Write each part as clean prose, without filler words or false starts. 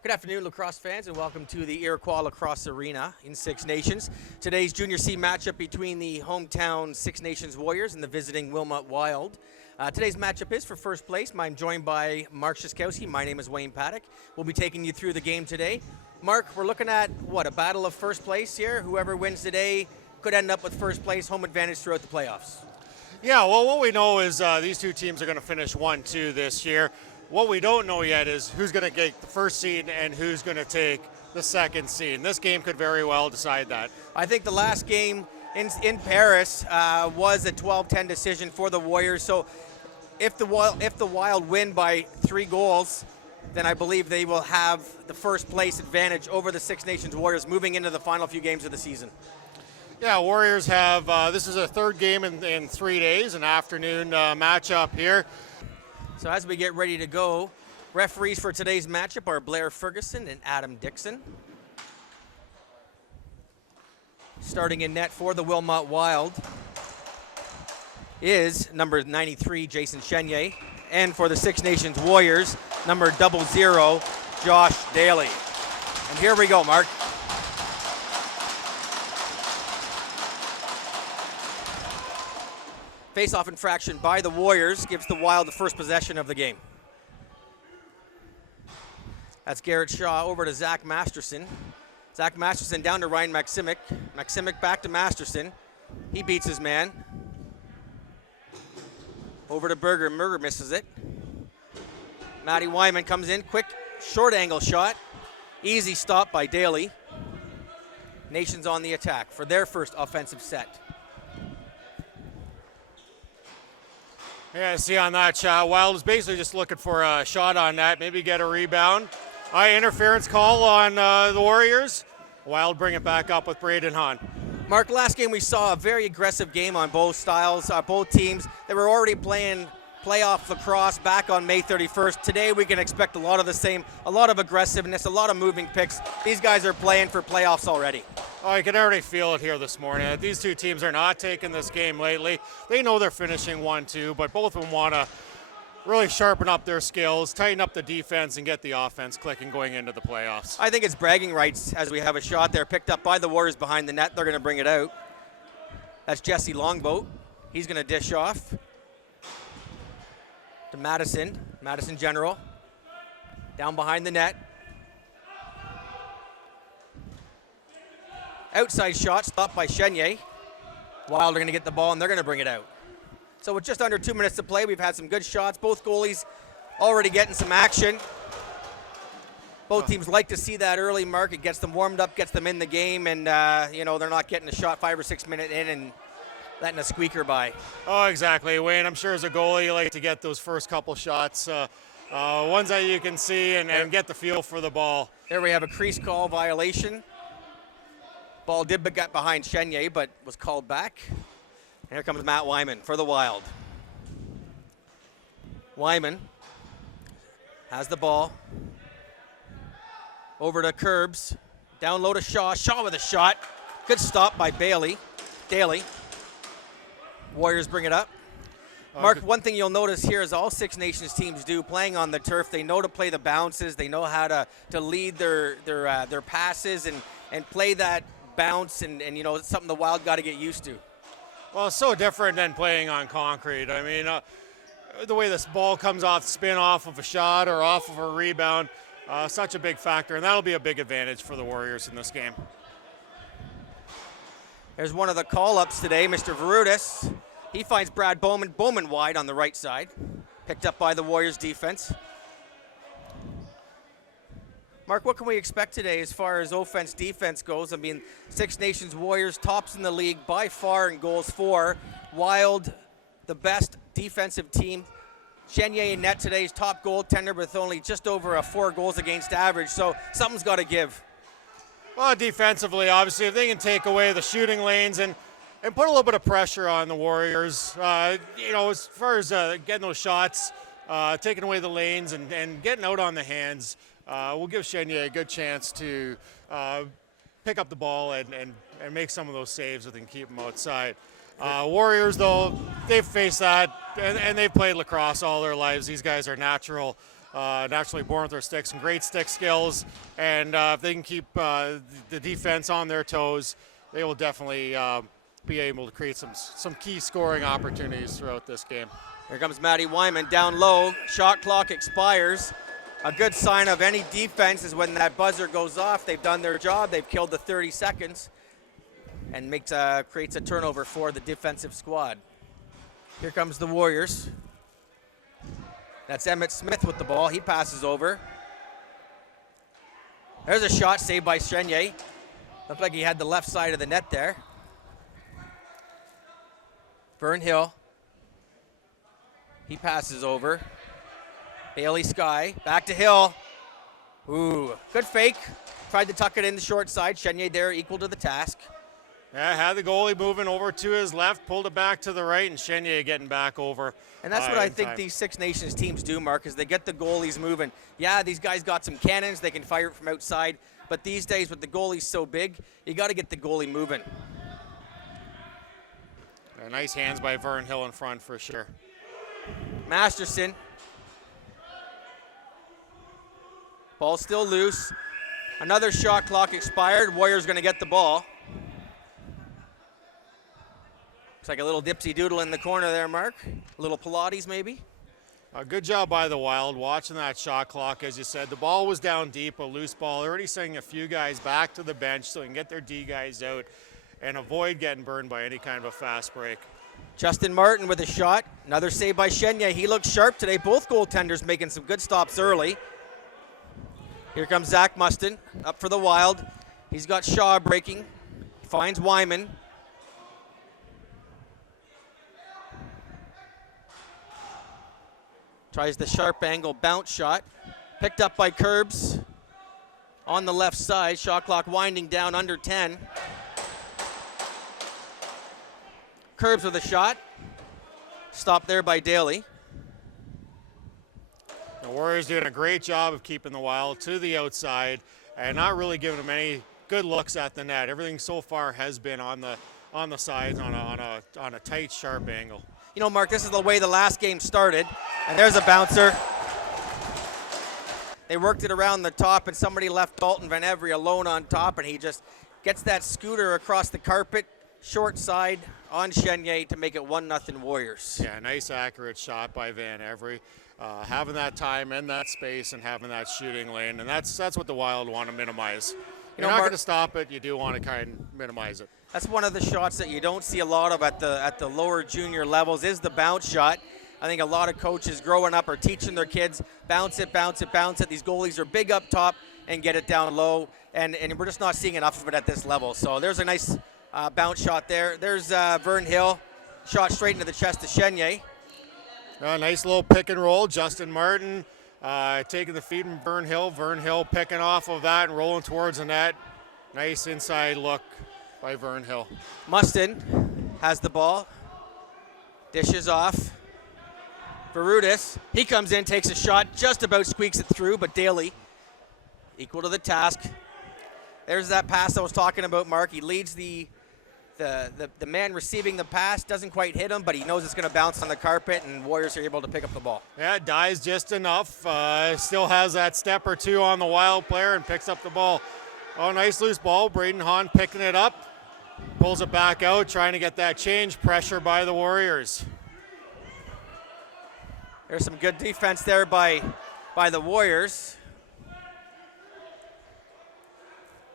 Good afternoon, lacrosse fans, and welcome to the Iroquois Lacrosse Arena in Six Nations. Today's Junior C matchup between the hometown Six Nations Warriors and the visiting Wilmot Wild. Today's matchup is for first place. I'm joined by Mark Szyskowski. My name is Wayne Paddock. We'll be taking you through the game today. Mark, we're looking at, a battle of first place here. Whoever wins today could end up with first place, home advantage throughout the playoffs. Yeah, well, what we know is these two teams are going to finish 1-2 this year. What we don't know yet is who's going to get the first seed and who's going to take the second seed. And this game could very well decide that. I think the last game in Paris was a 12-10 decision for the Warriors. So if the Wild win by 3 goals, then I believe they will have the first place advantage over the Six Nations Warriors moving into the final few games of the season. Yeah, Warriors have, this is a third game in 3 days, an afternoon matchup here. So as we get ready to go, referees for today's matchup are Blair Ferguson and Adam Dixon. Starting in net for the Wilmot Wild is number 93, Jason Chenier. And for the Six Nations Warriors, number 00, Josh Daly. And here we go, Mark. Face-off infraction by the Warriors gives the Wild the first possession of the game. That's Garrett Shaw over to Zach Masterson. Zach Masterson down to Ryan Maksimic. Maksimic back to Masterson. He beats his man. Over to Berger. Berger misses it. Matty Wyman comes in. Quick short angle shot. Easy stop by Daly. Nations on the attack for their first offensive set. Yeah, see on that shot, Wild is basically just looking for a shot on that, maybe get a rebound. Interference call on the Warriors. Wild bring it back up with Braden Hahn. Mark, last game we saw a very aggressive game on both styles, both teams. They were already playing playoff lacrosse back on May 31st. Today we can expect a lot of the same, a lot of aggressiveness, a lot of moving picks. These guys are playing for playoffs already. Oh, you can already feel it here this morning. These two teams are not taking this game lately. They know they're finishing 1-2, but both of them want to really sharpen up their skills, tighten up the defense, and get the offense clicking going into the playoffs. I think it's bragging rights as we have a shot there picked up by the Warriors behind the net. They're going to bring it out. That's Jesse Longboat. He's going to dish off to Madison. Madison General. Down behind the net. Outside shot stopped by Chenier. Wild are going to get the ball and they're going to bring it out. So with just under 2 minutes to play, we've had some good shots. Both goalies already getting some action. Both teams like to see that early, Mark. It gets them warmed up, gets them in the game, and they're not getting a shot 5 or 6 minutes in and letting a squeaker by. Oh, exactly, Wayne. I'm sure as a goalie, you like to get those first couple shots, ones that you can see and get the feel for the ball. There we have a crease call violation. Ball did get behind Chenier, but was called back. And here comes Matt Wyman for the Wild. Wyman has the ball. Over to Curbs. Down low to Shaw. Shaw with a shot. Good stop by Daly. Warriors bring it up. Mark, one thing you'll notice here is all Six Nations teams do, playing on the turf, they know to play the bounces. They know how to lead their passes and play that bounce, and it's something the Wild got to get used to. Well, it's so different than playing on concrete. I mean, the way this ball comes off spin off of a shot or off of a rebound, such a big factor, and that'll be a big advantage for the Warriors in this game. There's one of the call-ups today, Mr. Verutis. He finds Brad Bowman. Bowman wide on the right side, picked up by the Warriors defense. Mark, what can we expect today as far as offense-defense goes? I mean, Six Nations Warriors tops in the league by far in goals for. Wild, the best defensive team. Chenier in net today's top goaltender with only just over a 4 goals against average, so something's got to give. Well, defensively, obviously, if they can take away the shooting lanes and put a little bit of pressure on the Warriors, as far as getting those shots, taking away the lanes and getting out on the hands, we'll give Chenier a good chance to pick up the ball and make some of those saves that can keep them outside. Warriors, though, they've faced that, and they've played lacrosse all their lives. These guys are natural naturally born with their sticks, some great stick skills, and if they can keep the defense on their toes, they will definitely be able to create some key scoring opportunities throughout this game. Here comes Matty Wyman down low. Shot clock expires. A good sign of any defense is when that buzzer goes off. They've done their job. They've killed the 30 seconds and creates a turnover for the defensive squad. Here comes the Warriors. That's Emmett Smith with the ball. He passes over. There's a shot saved by Chenier. Looked like he had the left side of the net there. Vern Hill. He passes over. Bailey Sky, back to Hill. Ooh, good fake. Tried to tuck it in the short side. Chenier there equal to the task. Yeah, had the goalie moving over to his left, pulled it back to the right, and Chenier getting back over. And that's what I think these Six Nations teams do, Mark, is they get the goalies moving. Yeah, these guys got some cannons. They can fire it from outside. But these days with the goalies so big, you got to get the goalie moving. Nice hands by Vern Hill in front for sure. Masterson. Ball still loose. Another shot clock expired. Warriors going to get the ball. Looks like a little dipsy doodle in the corner there, Mark. A little Pilates maybe. A good job by the Wild watching that shot clock. As you said, the ball was down deep, a loose ball. Already sending a few guys back to the bench so they can get their D guys out and avoid getting burned by any kind of a fast break. Justin Martin with a shot. Another save by Chenier. He looks sharp today. Both goaltenders making some good stops early. Here comes Zach Mustin up for the Wild. He's got Shaw breaking. Finds Wyman. Tries the sharp angle bounce shot. Picked up by Curbs on the left side. Shot clock winding down under 10. Curbs with a shot. Stopped there by Daly. The Warriors doing a great job of keeping the Wild to the outside and not really giving them any good looks at the net. Everything so far has been on the sides on a tight, sharp angle. You know, Mark, this is the way the last game started. And there's a bouncer. They worked it around the top, and somebody left Dalton Van Every alone on top, and he just gets that scooter across the carpet, short side on Chenier to make it 1-0 Warriors. Yeah, nice accurate shot by Van Every. Having that time and that space and having that shooting lane, and that's what the Wild want to minimize. You're not going to stop it. You do want to kind of minimize it. That's one of the shots that you don't see a lot of at the lower junior levels is the bounce shot. I think a lot of coaches growing up are teaching their kids, bounce it, bounce it, bounce it. These goalies are big up top and get it down low, and we're just not seeing enough of it at this level. So there's a nice bounce shot there. There's Vern Hill, shot straight into the chest of Chenier. Nice little pick and roll. Justin Martin taking the feed from Vern Hill. Vern Hill picking off of that and rolling towards the net. Nice inside look by Vern Hill. Mustin has the ball. Dishes off. Verutis, he comes in, takes a shot, just about squeaks it through, but Daly equal to the task. There's that pass I was talking about, Mark. He leads the man receiving the pass, doesn't quite hit him, but he knows it's going to bounce on the carpet, and Warriors are able to pick up the ball. Yeah, it dies just enough. Still has that step or two on the Wild player and picks up the ball. Oh, nice loose ball. Braden Hahn picking it up. Pulls it back out, trying to get that change. Pressure by the Warriors. There's some good defense there by the Warriors.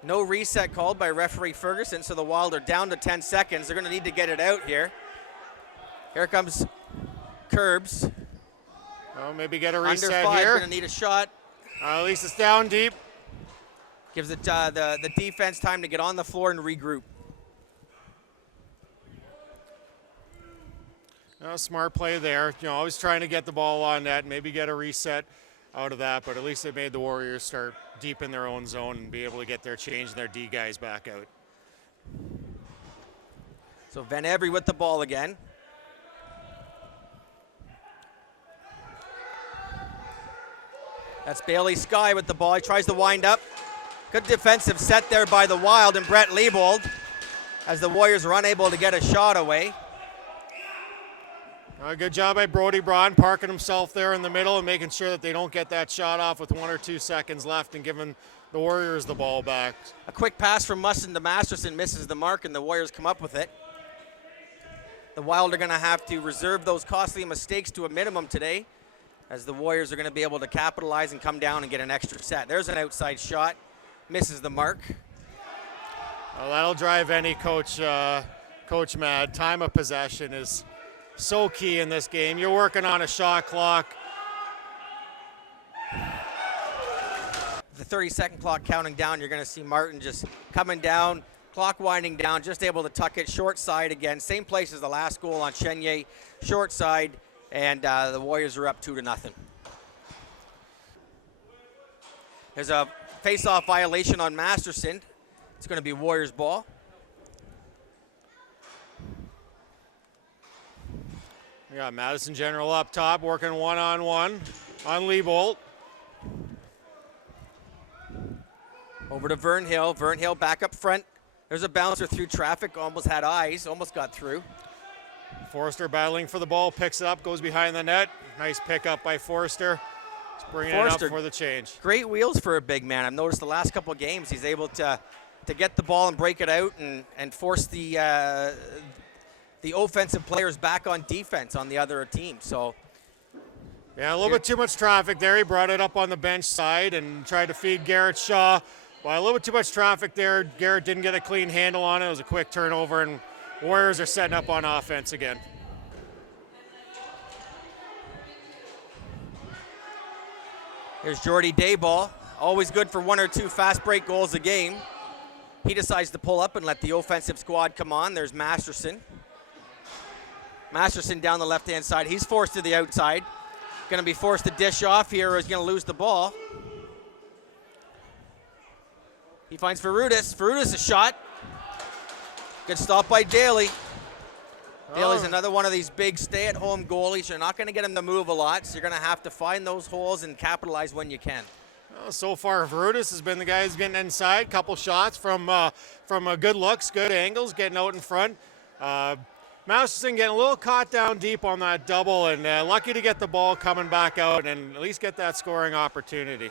No reset called by referee Ferguson, so the Wild are down to 10 seconds. They're going to need to get it out here. Here comes Curbs. Oh, maybe get a reset Under 5, here. going to need a shot. At least it's down deep. Gives it the defense time to get on the floor and regroup. Smart play there. Always trying to get the ball on net, maybe get a reset out of that, but at least it made the Warriors start deep in their own zone and be able to get their change and their D guys back out. So Van Every with the ball again. That's Bailey Sky with the ball. He tries to wind up. Good defensive set there by the Wild and Brett Liebold as the Warriors are unable to get a shot away. Good job by Brody Braun parking himself there in the middle and making sure that they don't get that shot off with 1 or 2 seconds left and giving the Warriors the ball back. A quick pass from Musson to Masterson misses the mark, and the Warriors come up with it. The Wild are going to have to reserve those costly mistakes to a minimum today, as the Warriors are going to be able to capitalize and come down and get an extra set. There's an outside shot, misses the mark. Well, that'll drive any coach mad. Time of possession is so key in this game. You're working on a shot clock. The 30-second clock counting down, you're going to see Martin just coming down, clock winding down, just able to tuck it short side again. Same place as the last goal on Chenye, short side, and the Warriors are up 2-0. There's a face-off violation on Masterson. It's going to be Warriors ball. We got Madison General up top, working one-on-one on Liebold. Over to Vern Hill. Vern Hill back up front. There's a bouncer through traffic, almost had eyes, almost got through. Forrester battling for the ball, picks it up, goes behind the net. Nice pickup by Forrester. He's bringing it up for the change. Great wheels for a big man. I've noticed the last couple of games he's able to get the ball and break it out and force the offensive players back on defense on the other team. So yeah, a little bit too much traffic there. He brought it up on the bench side and tried to feed Garrett Shaw. Well, a little bit too much traffic there. Garrett didn't get a clean handle on it. It was a quick turnover, and Warriors are setting up on offense again. Here's Jordy Dayball. Always good for 1 or 2 fast break goals a game. He decides to pull up and let the offensive squad come on. There's Masterson. Masterson down the left-hand side. He's forced to the outside. Going to be forced to dish off here, or he's going to lose the ball. He finds Ferudis. Ferudis a shot. Good stop by Daly. Daly's another one of these big stay-at-home goalies. You're not going to get him to move a lot, so you're going to have to find those holes and capitalize when you can. Well, so far, Ferudis has been the guy who's getting inside. Couple shots from good looks, good angles, getting out in front. Masterson getting a little caught down deep on that double, and lucky to get the ball coming back out and at least get that scoring opportunity.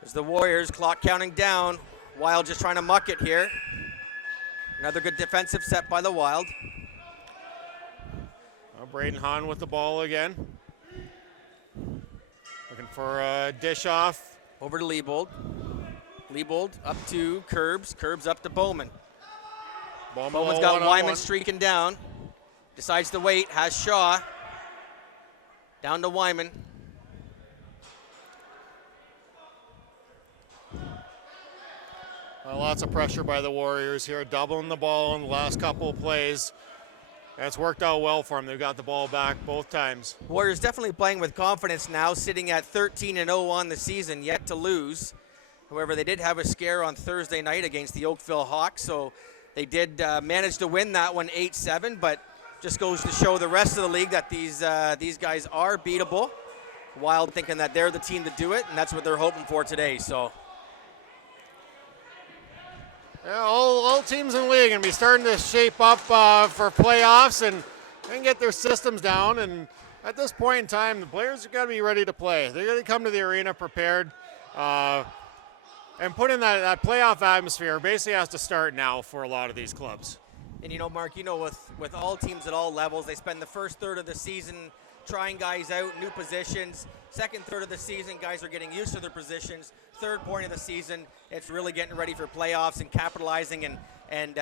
There's the Warriors, clock counting down. Wild just trying to muck it here. Another good defensive set by the Wild. Braden Hahn with the ball again. Looking for a dish off. Over to Liebold. Liebold up to Curbs. Curbs up to Bowman. Bowman's got Wyman streaking down. Decides to wait. Has Shaw. Down to Wyman. Lots of pressure by the Warriors here, doubling the ball in the last couple of plays. And it's worked out well for them. They've got the ball back both times. Warriors definitely playing with confidence now, sitting at 13-0 on the season, yet to lose. However, they did have a scare on Thursday night against the Oakville Hawks, so they did manage to win that one 8-7, but just goes to show the rest of the league that these guys are beatable. Wild thinking that they're the team to do it, and that's what they're hoping for today. So. Yeah, all teams in the league are going to be starting to shape up for playoffs and get their systems down. And at this point in time, the players are going to be ready to play. They're going to come to the arena prepared and put in that playoff atmosphere. Basically has to start now for a lot of these clubs. And Mark, with all teams at all levels, they spend the first third of the season trying guys out, new positions. Second third of the season, guys are getting used to their positions. Third point of the season, it's really getting ready for playoffs and capitalizing and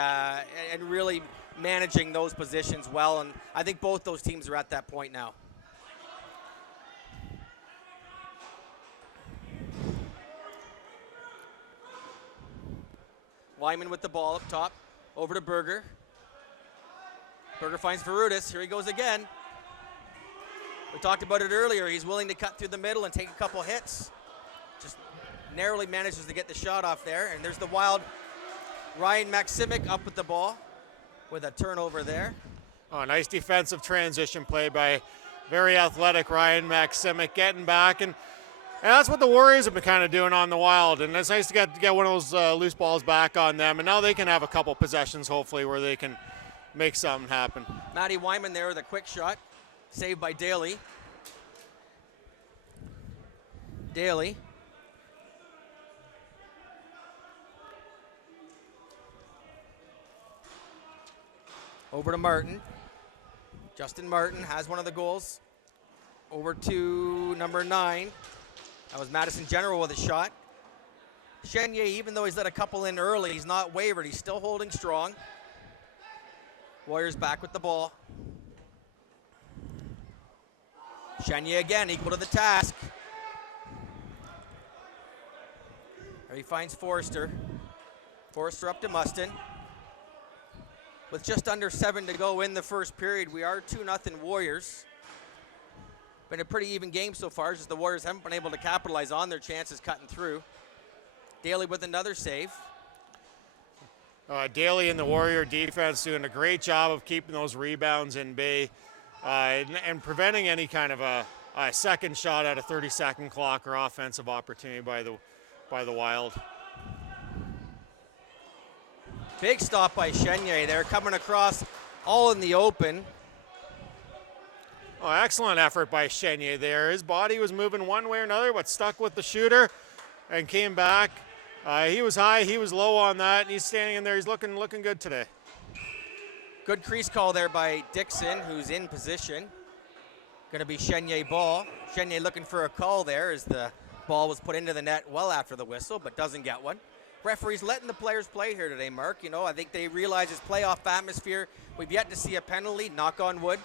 really managing those positions well. And I think both those teams are at that point now. Wyman with the ball up top, over to Berger. Berger finds Ferudis. Here he goes again. We talked about it earlier. He's willing to cut through the middle and take a couple hits. Just narrowly manages to get the shot off there. And there's the Wild Ryan Maksimic up with the ball with a turnover there. Oh, nice defensive transition play by very athletic Ryan Maksimic getting back. And that's what the Warriors have been kind of doing on the Wild. And it's nice to get one of those loose balls back on them. And now they can have a couple possessions, hopefully, where they can make something happen. Matty Wyman there with a quick shot. Saved by Daly. Daly. Over to Martin. Justin Martin has one of the goals. Over to number 9. That was Madison General with a shot. Chenier, even though he's let a couple in early, he's not wavered. He's still holding strong. Warriors back with the ball. Chenier again, equal to the task. There he finds Forrester. Forrester up to Mustin. With just under 7 to go in the first period, we are 2-0 Warriors. Been a pretty even game so far, just the Warriors haven't been able to capitalize on their chances cutting through. Daly with another save. Daly and the Warrior defense doing a great job of keeping those rebounds in bay and preventing any kind of a second shot at a 30-second clock or offensive opportunity by the Wild. Big stop by Chenier there, coming across all in the open. Oh, excellent effort by Chenier there. His body was moving one way or another, but stuck with the shooter and came back. He was high, he was low on that, and he's standing in there. He's looking good today. Good crease call there by Dixon, who's in position. Going to be Chenier ball. Chenier looking for a call there as the ball was put into the net well after the whistle, but doesn't get one. Referees letting the players play here today, Mark. You know, I think they realize it's playoff atmosphere. We've yet to see a penalty, knock on wood.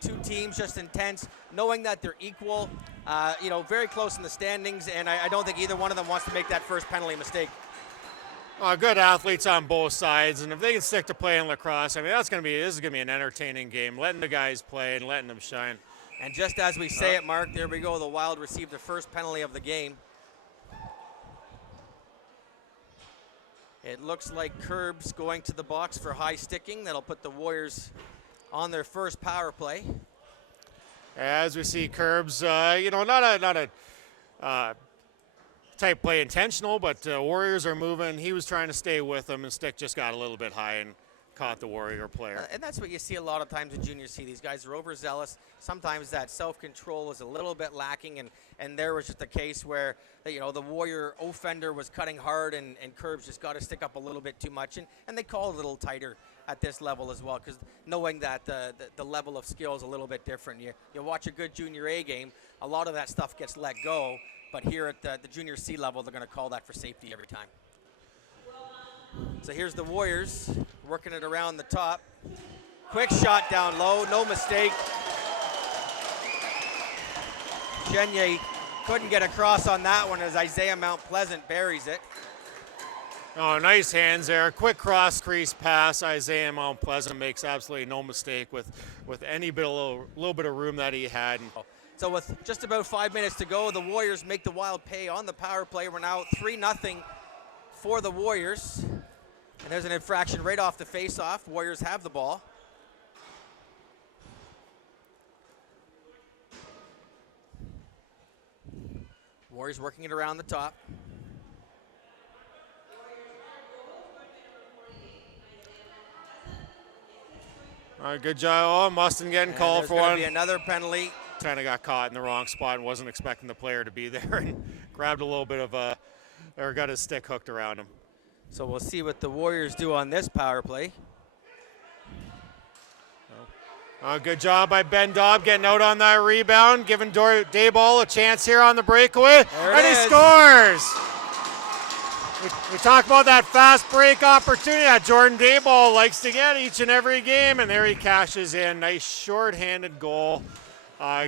Two teams just intense, knowing that they're equal, very close in the standings, and I don't think either one of them wants to make that first penalty mistake. Good athletes on both sides, and if they can stick to playing lacrosse, I mean, this is going to be an entertaining game, letting the guys play and letting them shine. And just as we say it, Mark, there we go. The Wild received the first penalty of the game. It looks like Curbs going to the box for high sticking. That'll put the Warriors on their first power play. As we see Curbs, not a type play intentional, but Warriors are moving. He was trying to stay with them, and stick just got a little bit high and caught the Warrior player. And that's what you see a lot of times in junior C. These guys are overzealous. Sometimes that self-control is a little bit lacking, and there was just a case where the Warrior offender was cutting hard, and Curbs just got to stick up a little bit too much, and they call a little tighter at this level as well, because knowing that the level of skill is a little bit different. You watch a good junior A game, a lot of that stuff gets let go, but here at the junior C level, they're going to call that for safety every time. So here's the Warriors working it around the top. Quick shot down low, no mistake. Chenier couldn't get across on that one as Isaiah Mount Pleasant buries it. Oh, nice hands there. Quick cross crease pass. Isaiah Mount Pleasant makes absolutely no mistake with any little bit of room that he had. So with just about 5 minutes to go, the Warriors make the Wild pay on the power play. We're now 3-0 for the Warriors. And there's an infraction right off the face-off. Warriors have the ball. Warriors working it around the top. All right, good job. Oh, Mustin getting called for one. There's going to be another penalty. Kind of got caught in the wrong spot and wasn't expecting the player to be there and grabbed a little bit of or got his stick hooked around him. So we'll see what the Warriors do on this power play. Good job by Ben Daub getting out on that rebound, giving Dayball a chance here on the breakaway. And he scores! We talk about that fast break opportunity that Jordan Dayball likes to get each and every game, and there he cashes in. Nice short-handed goal.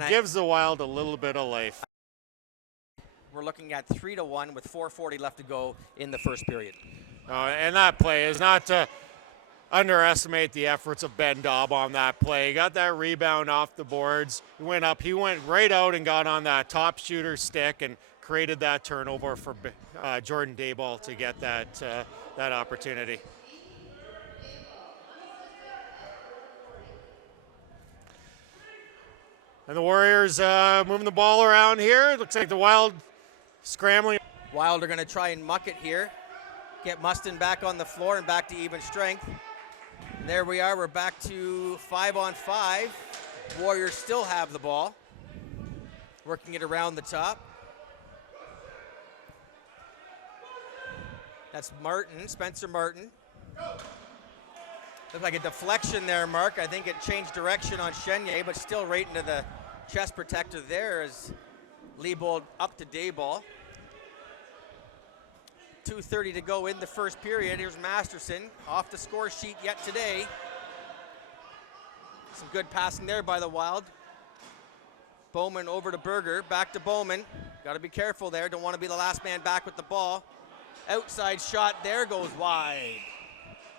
Gives the Wild a little bit of life. We're looking at 3-1 with 4:40 left to go in the first period. And that play is not to underestimate the efforts of Ben Daub on that play. He got that rebound off the boards. He went right out and got on that top shooter stick and created that turnover for Jordan Dayball to get that opportunity. And the Warriors moving the ball around here. It looks like the Wild scrambling. Wild are going to try and muck it here. Get Mustin back on the floor and back to even strength. There we are. We're back to 5-on-5. Warriors still have the ball. Working it around the top. That's Martin, Spencer Martin. Looked like a deflection there, Mark. I think it changed direction on Chenier, but still right into the chest protector there as Leibold up to Dayball. 2:30 to go in the first period. Here's Masterson off the score sheet yet today. Some good passing there by the Wild. Bowman over to Berger, back to Bowman. Got to be careful there. Don't want to be the last man back with the ball. Outside shot there goes wide.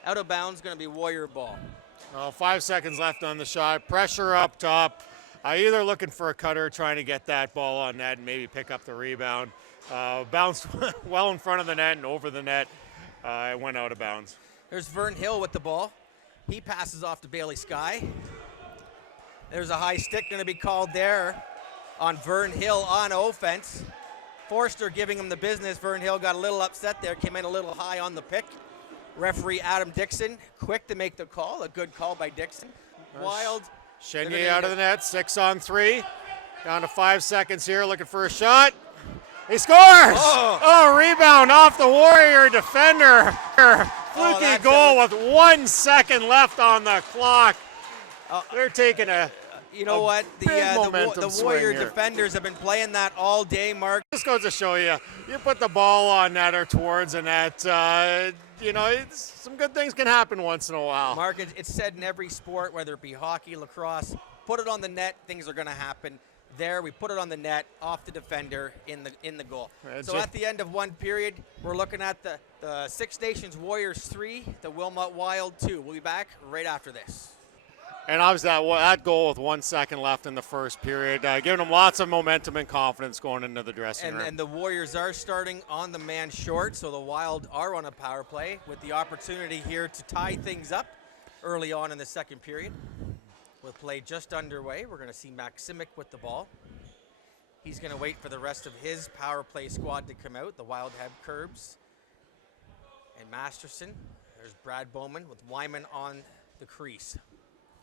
Out of bounds, going to be Warrior ball. 5 seconds left on the shot. Pressure up top. Either looking for a cutter, trying to get that ball on net and maybe pick up the rebound. Bounced well in front of the net and over the net. It went out of bounds. There's Vern Hill with the ball. He passes off to Bailey Sky. There's a high stick going to be called there on Vern Hill on offense. Forster giving him the business. Vern Hill got a little upset there, came in a little high on the pick. Referee Adam Dixon, quick to make the call. A good call by Dixon. Wild. Chenier out of the net, 6-on-3. Down to 5 seconds here, looking for a shot. He scores! Oh, rebound off the Warrior defender. Fluky goal with 1 second left on the clock. They're taking a You know what? The Warrior here. defenders have been playing that all day, Mark. Just goes to show you, you put the ball on net or towards the net, some good things can happen once in a while. Mark, it's said in every sport, whether it be hockey, lacrosse, put it on the net, things are going to happen. There, we put it on the net, off the defender, in the goal. So at the end of one period, we're looking at the Six Nations Warriors 3, the Wilmot Wild 2. We'll be back right after this. And obviously that goal with 1 second left in the first period, giving them lots of momentum and confidence going into the dressing room. And the Warriors are starting on the man short, so the Wild are on a power play with the opportunity here to tie things up early on in the second period. With play just underway, we're going to see Maximic with the ball. He's going to wait for the rest of his power play squad to come out. The Wild have Curbs and Masterson. There's Brad Bowman with Wyman on the crease.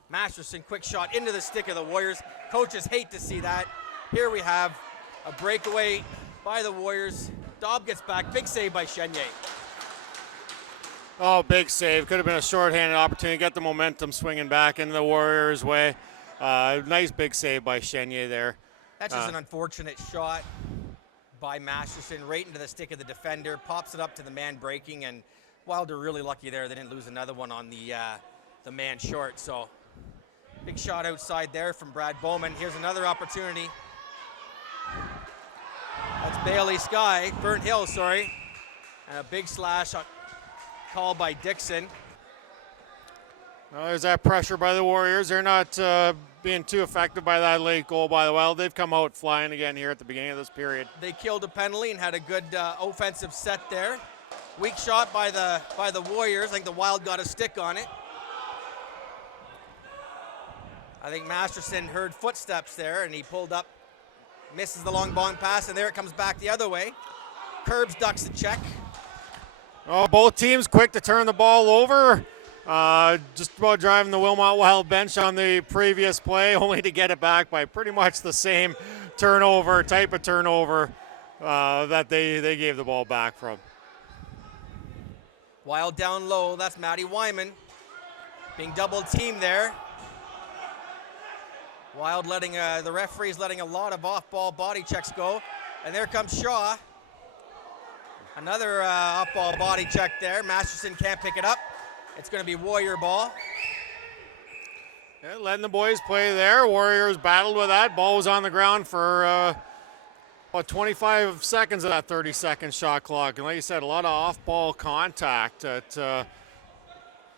Masterson, quick shot into the stick of the Warriors. Coaches hate to see that. Here we have a breakaway by the Warriors. Dobb gets back. Big save by Chenier. Oh, big save. Could have been a shorthanded opportunity. Get the momentum swinging back into the Warriors' way. Nice big save by Chenier there. That's just an unfortunate shot by Masterson right into the stick of the defender. Pops it up to the man breaking, and Wild are really lucky there. They didn't lose another one on the man short. So big shot outside there from Brad Bowman. Here's another opportunity. That's Bailey Sky, Vern Hill, sorry. And a big slash call by Dixon. Well, there's that pressure by the Warriors. They're not being too affected by that late goal by the Wild. They've come out flying again here at the beginning of this period. They killed a penalty and had a good offensive set there. Weak shot by the Warriors. I think the Wild got a stick on it. I think Masterson heard footsteps there, and he pulled up, misses the long ball pass, and there it comes back the other way. Curbs ducks the check. Oh, both teams quick to turn the ball over. Just about driving the Wilmot Wild bench on the previous play, only to get it back by pretty much the same type of turnover that they gave the ball back from. Wild down low, that's Matty Wyman being double teamed there. Wild letting, the referee's letting a lot of off-ball body checks go. And there comes Shaw. Another off-ball body check there. Masterson can't pick it up. It's going to be Warrior ball. Yeah, letting the boys play there. Warriors battled with that. Ball was on the ground for about 25 seconds of that 30-second shot clock. And like you said, a lot of off-ball contact that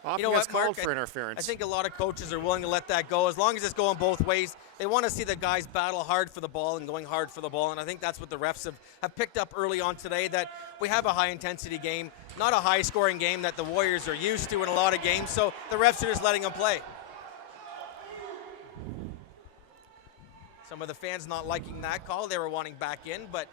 often gets called for interference. I think a lot of coaches are willing to let that go as long as it's going both ways. They want to see the guys battle hard for the ball and going hard for the ball, and I think that's what the refs have picked up early on today, that we have a high-intensity game, not a high-scoring game that the Warriors are used to in a lot of games, so the refs are just letting them play. Some of the fans not liking that call. They were wanting back in, but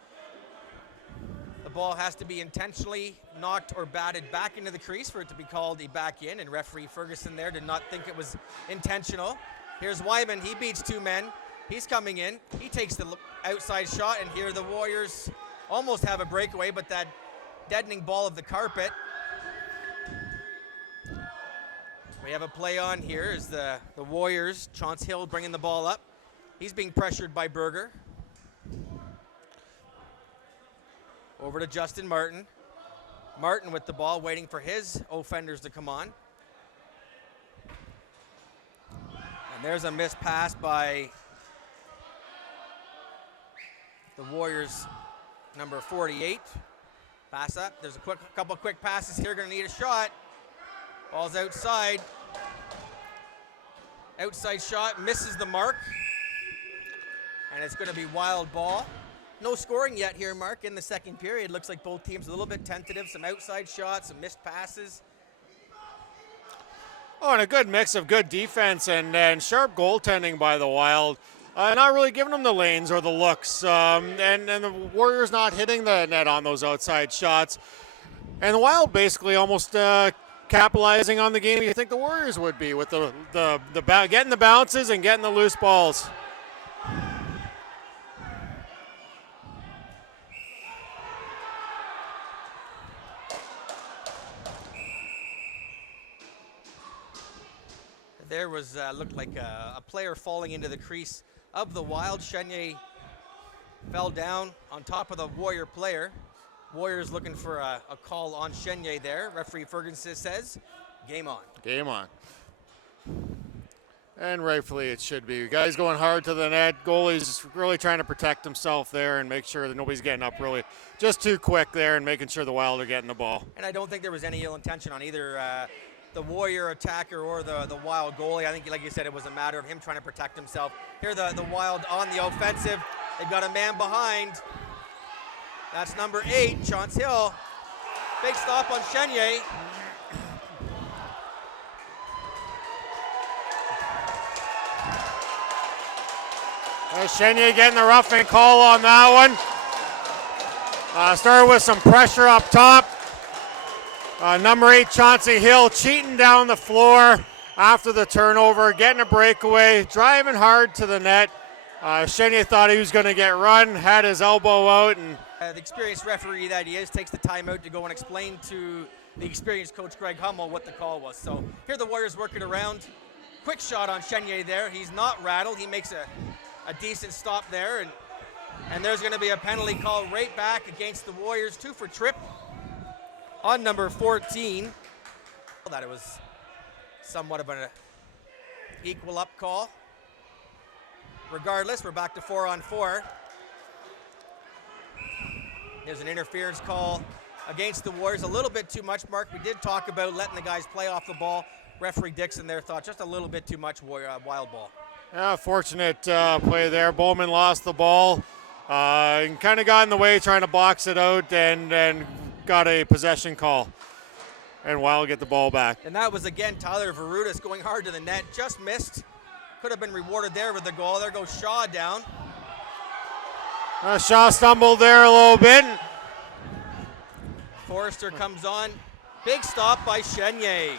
the ball has to be intentionally knocked or batted back into the crease for it to be called a back in, and referee Ferguson there did not think it was intentional. Here's Wyman, he beats two men. He's coming in, he takes the outside shot, and here the Warriors almost have a breakaway, but that deadening ball of the carpet. We have a play on here as the Warriors, Chauncey Hill bringing the ball up. He's being pressured by Berger. Over to Justin Martin. Martin with the ball, waiting for his offenders to come on. And there's a missed pass by the Warriors, number 48. Pass up. There's a couple quick passes here. Going to need a shot. Ball's outside. Outside shot, misses the mark. And it's going to be wild ball. No scoring yet here, Mark, in the second period. Looks like both teams a little bit tentative. Some outside shots, some missed passes. Oh, and a good mix of good defense and sharp goaltending by the Wild. Not really giving them the lanes or the looks. And the Warriors not hitting the net on those outside shots. And the Wild basically almost capitalizing on the game you think the Warriors would be with the getting the bounces and getting the loose balls. There was looked like a player falling into the crease of the Wild. Chenier fell down on top of the Warrior player. Warriors looking for a call on Chenier there. Referee Ferguson says, game on. Game on. And rightfully it should be. Guys going hard to the net. Goalie's really trying to protect himself there and make sure that nobody's getting up really just too quick there and making sure the Wild are getting the ball. And I don't think there was any ill intention on either the Warrior attacker or the Wild goalie. I think, like you said, it was a matter of him trying to protect himself. Here the Wild on the offensive. They've got a man behind. That's number 8, Chauncey Hill. Big stop on Chenier. Chenier getting the roughing call on that one. Started with some pressure up top. Number 8, Chauncey Hill, cheating down the floor after the turnover, getting a breakaway, driving hard to the net. Chenier thought he was going to get run, had his elbow out, and the experienced referee that he is takes the timeout to go and explain to the experienced coach Greg Hummel what the call was. So here the Warriors working around. Quick shot on Chenier there. He's not rattled. He makes a decent stop there, and there's going to be a penalty call right back against the Warriors. 2 for trip on number 14. That it was somewhat of an equal up call. Regardless, we're back to 4-on-4. There's an interference call against the Warriors. A little bit too much, Mark. We did talk about letting the guys play off the ball. Referee Dixon there thought just a little bit too much wild ball. Yeah, fortunate play there. Bowman lost the ball and kind of got in the way trying to box it out and got a possession call. And Wild get the ball back. And that was, again, Tyler Varutis going hard to the net. Just missed. Could have been rewarded there with the goal. There goes Shaw down. Shaw stumbled there a little bit. Forrester comes on. Big stop by Chenier.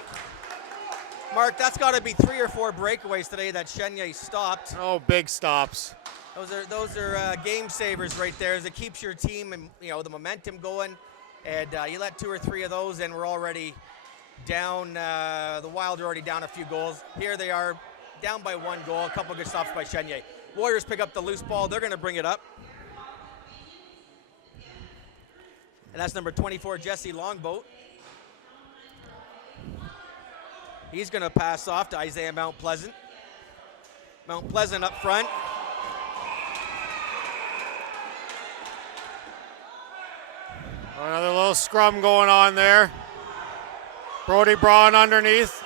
Mark, that's got to be 3 or 4 breakaways today that Chenier stopped. Oh, big stops. Those are game savers right there as it keeps your team and the momentum going. And you let 2 or 3 of those and we're already down. The Wild are already down a few goals. Here they are down by 1 goal. A couple good stops by Chenier. Warriors pick up the loose ball. They're going to bring it up. And that's number 24, Jesse Longboat. He's going to pass off to Isaiah Mount Pleasant. Mount Pleasant up front. Another little scrum going on there. Brody Braun underneath.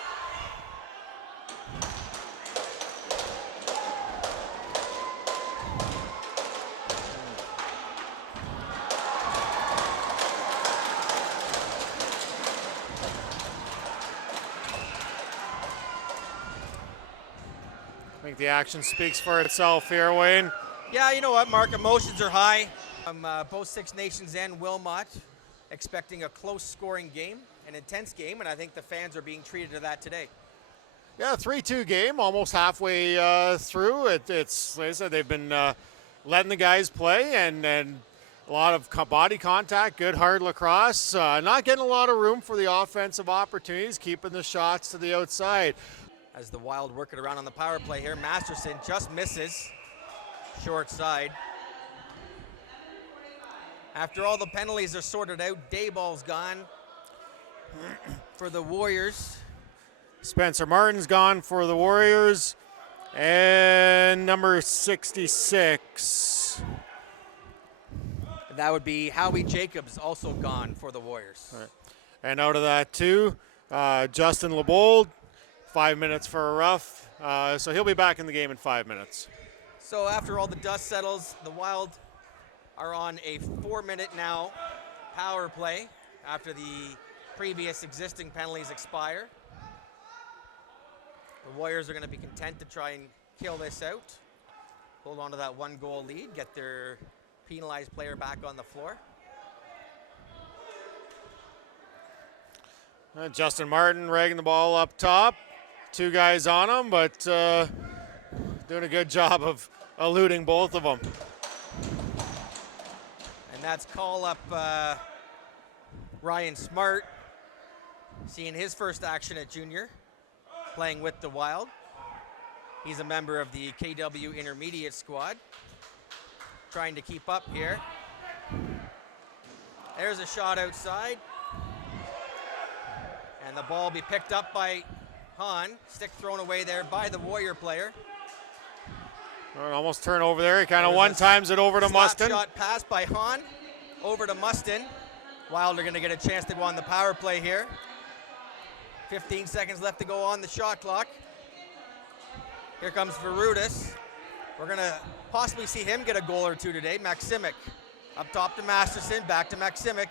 I think the action speaks for itself here, Wayne. Yeah, you know what, Mark? Emotions are high. Both Six Nations and Wilmot expecting a close scoring game, an intense game, and I think the fans are being treated to that today. Yeah, 3-2 game, almost halfway through. It's like I said, they've been letting the guys play and a lot of body contact, good hard lacrosse. Not getting a lot of room for the offensive opportunities, keeping the shots to the outside. As the Wild work it around on the power play here, Masterson just misses, short side. After all the penalties are sorted out, Dayball's gone for the Warriors. Spencer Martin's gone for the Warriors, and number 66. That would be Howie Jacobs, also gone for the Warriors. Right. And out of that too, Justin LeBold, 5 minutes for a rough, so he'll be back in the game in 5 minutes. So after all the dust settles, the Wild are on a 4-minute now power play after the previous existing penalties expire. The Warriors are going to be content to try and kill this out, hold on to that 1-goal lead, get their penalized player back on the floor. Justin Martin ragging the ball up top. 2 guys on him, but doing a good job of eluding both of them. And that's call up Ryan Smart, seeing his first action at junior, playing with the Wild. He's a member of the KW intermediate squad, trying to keep up here. There's a shot outside. And the ball be picked up by Hahn. Stick thrown away there by the Warrior player. Almost turn over there. He kind of one-times it over to Mustin. Shot pass by Hahn over to Mustin. Wild are going to get a chance to go on the power play here. 15 seconds left to go on the shot clock. Here comes Varudis. We're going to possibly see him get a goal or two today. Maximic up top to Masterson, back to Maximic.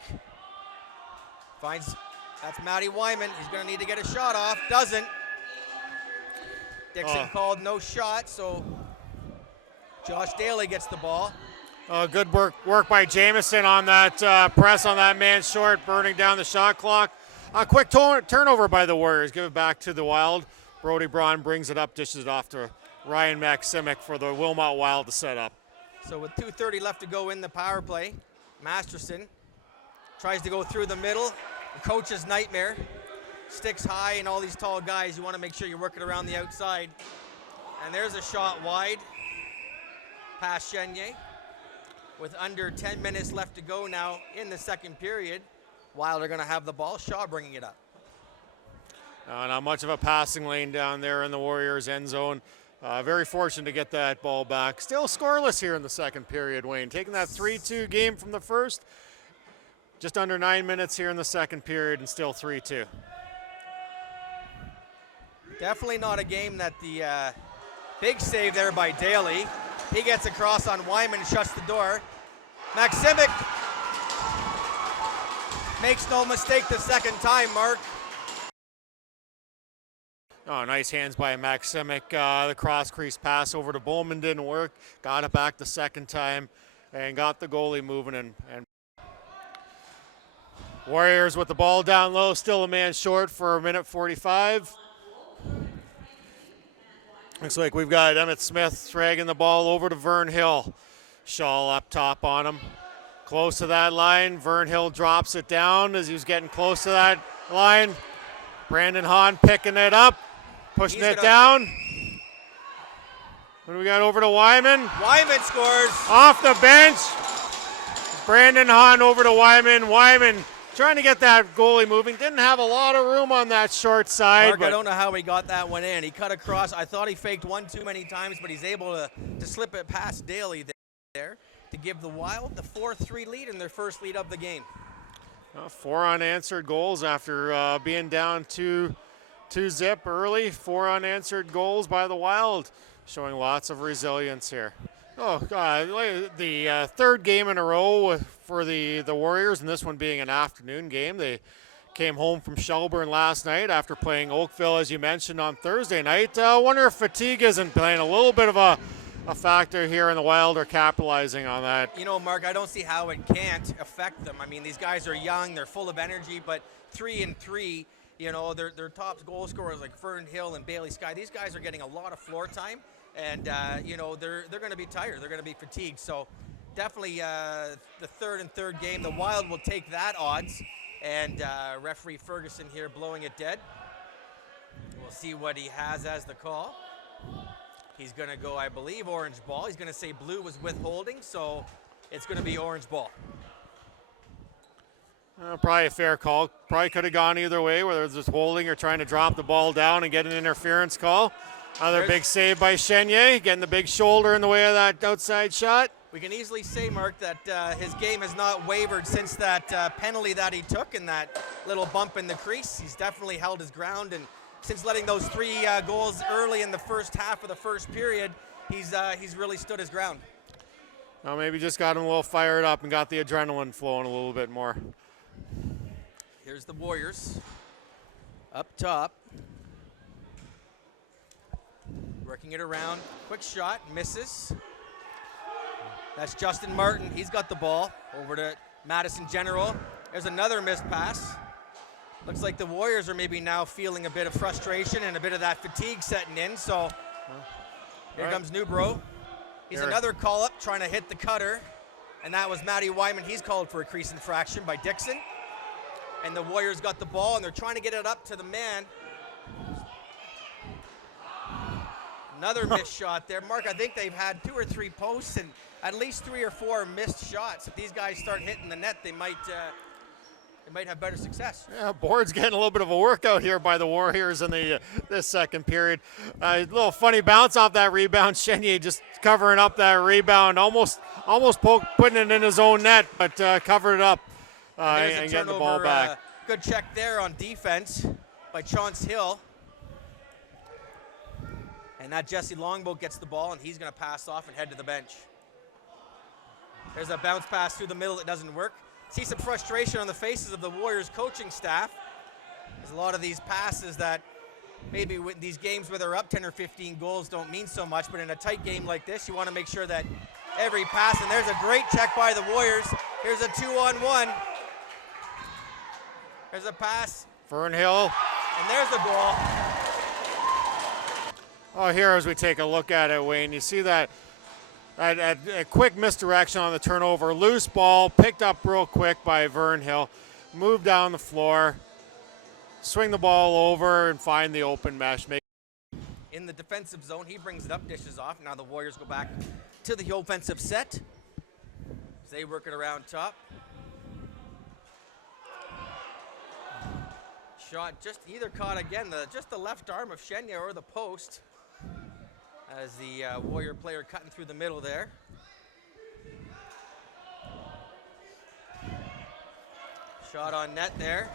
Finds, that's Matty Wyman. He's going to need to get a shot off. Doesn't. Dixon called no shot, so Josh Daly gets the ball. Good work by Jamieson on that press on that man short, burning down the shot clock. A quick turnover by the Warriors. Give it back to the Wild. Brody Braun brings it up, dishes it off to Ryan Maximic for the Wilmot Wild to set up. So with 2:30 left to go in the power play, Masterson tries to go through the middle. The coach's nightmare. Sticks high, and all these tall guys, you want to make sure you're working around the outside. And there's a shot wide past Chenier. With under 10 minutes left to go now in the second period, Wild are going to have the ball. Shaw bringing it up. Not much of a passing lane down there in the Warriors' end zone. Very fortunate to get that ball back. Still scoreless here in the second period, Wayne. Taking that 3-2 game from the first. Just under 9 minutes here in the second period and still 3-2. Definitely not a game that the big save there by Daly. He gets across on Wyman, shuts the door. Maximic makes no mistake the second time, Mark. Oh, nice hands by Maximic. The cross crease pass over to Bowman didn't work. Got it back the second time and got the goalie moving. And Warriors with the ball down low, still a man short for a minute 45. Looks like we've got Emmett Smith dragging the ball over to Vern Hill. Shaw up top on him. Close to that line. Vern Hill drops it down as he was getting close to that line. Brandon Hahn picking it up, pushing it down. What do we got over to Wyman? Wyman scores. Off the bench. Brandon Hahn over to Wyman. Wyman trying to get that goalie moving. Didn't have a lot of room on that short side. Mark, I don't know how he got that one in. He cut across. I thought he faked one too many times, but he's able to slip it past Daly there to give the Wild the 4-3 lead and their first lead of the game. 4 unanswered goals after being down 2-zip early. 4 unanswered goals by the Wild, showing lots of resilience here. Oh, God, the third game in a row for the Warriors, and this one being an afternoon game. They came home from Shelburne last night after playing Oakville, as you mentioned, on Thursday night. I wonder if fatigue isn't playing a little bit of a factor here, and the Wild are capitalizing on that. You know, Mark, I don't see how it can't affect them. I mean, these guys are young, they're full of energy, but 3-3, you know, their top goal scorers like Fern Hill and Bailey Sky, these guys are getting a lot of floor time, and, you know, they're going to be tired. They're going to be fatigued. So definitely the third game, the Wild will take that odds, and referee Ferguson here blowing it dead. We'll see what he has as the call. He's going to go, I believe, orange ball. He's going to say blue was withholding, so it's going to be orange ball. Probably a fair call. Probably could have gone either way, whether it's just holding or trying to drop the ball down and get an interference call. Another big save by Chenier, getting the big shoulder in the way of that outside shot. We can easily say, Mark, that his game has not wavered since that penalty that he took and that little bump in the crease. He's definitely held his ground, and since letting those 3 goals early in the first half of the first period, he's really stood his ground. Well, maybe just got him a little fired up and got the adrenaline flowing a little bit more. Here's the Warriors up top. Working it around. Quick shot, misses. That's Justin Martin. He's got the ball over to Madison General. There's another missed pass. Looks like the Warriors are maybe now feeling a bit of frustration and a bit of that fatigue setting in. So here comes Newbro. He's another call up trying to hit the cutter. And that was Matty Wyman. He's called for a crease infraction by Dixon. And the Warriors got the ball, and they're trying to get it up to the man. Another missed shot there. Mark, I think they've had 2 or 3 posts and at least 3 or 4 missed shots. If these guys start hitting the net, they might have better success. Yeah, Board's getting a little bit of a workout here by the Warriors in the this second period. A little funny bounce off that rebound. Chenier just covering up that rebound, almost putting it in his own net, but covered it up and getting the ball back. Good check there on defense by Chauncey Hill. And that Jesse Longboat gets the ball, and he's going to pass off and head to the bench. There's a bounce pass through the middle that doesn't work. See some frustration on the faces of the Warriors coaching staff. There's a lot of these passes that maybe with these games where they're up 10 or 15 goals don't mean so much, but in a tight game like this, you want to make sure that every pass, and there's a great check by the Warriors. Here's a 2-on-1. There's a pass. Fern Hill. And there's the goal. Oh, here as we take a look at it, Wayne, you see that a quick misdirection on the turnover. Loose ball, picked up real quick by Vern Hill. Move down the floor, swing the ball over, and find the open mesh. In the defensive zone, he brings it up, dishes off. Now the Warriors go back to the offensive set. As they work it around top. Shot just either caught again, just the left arm of Chenier or the post. As the Warrior player cutting through the middle there. Shot on net there.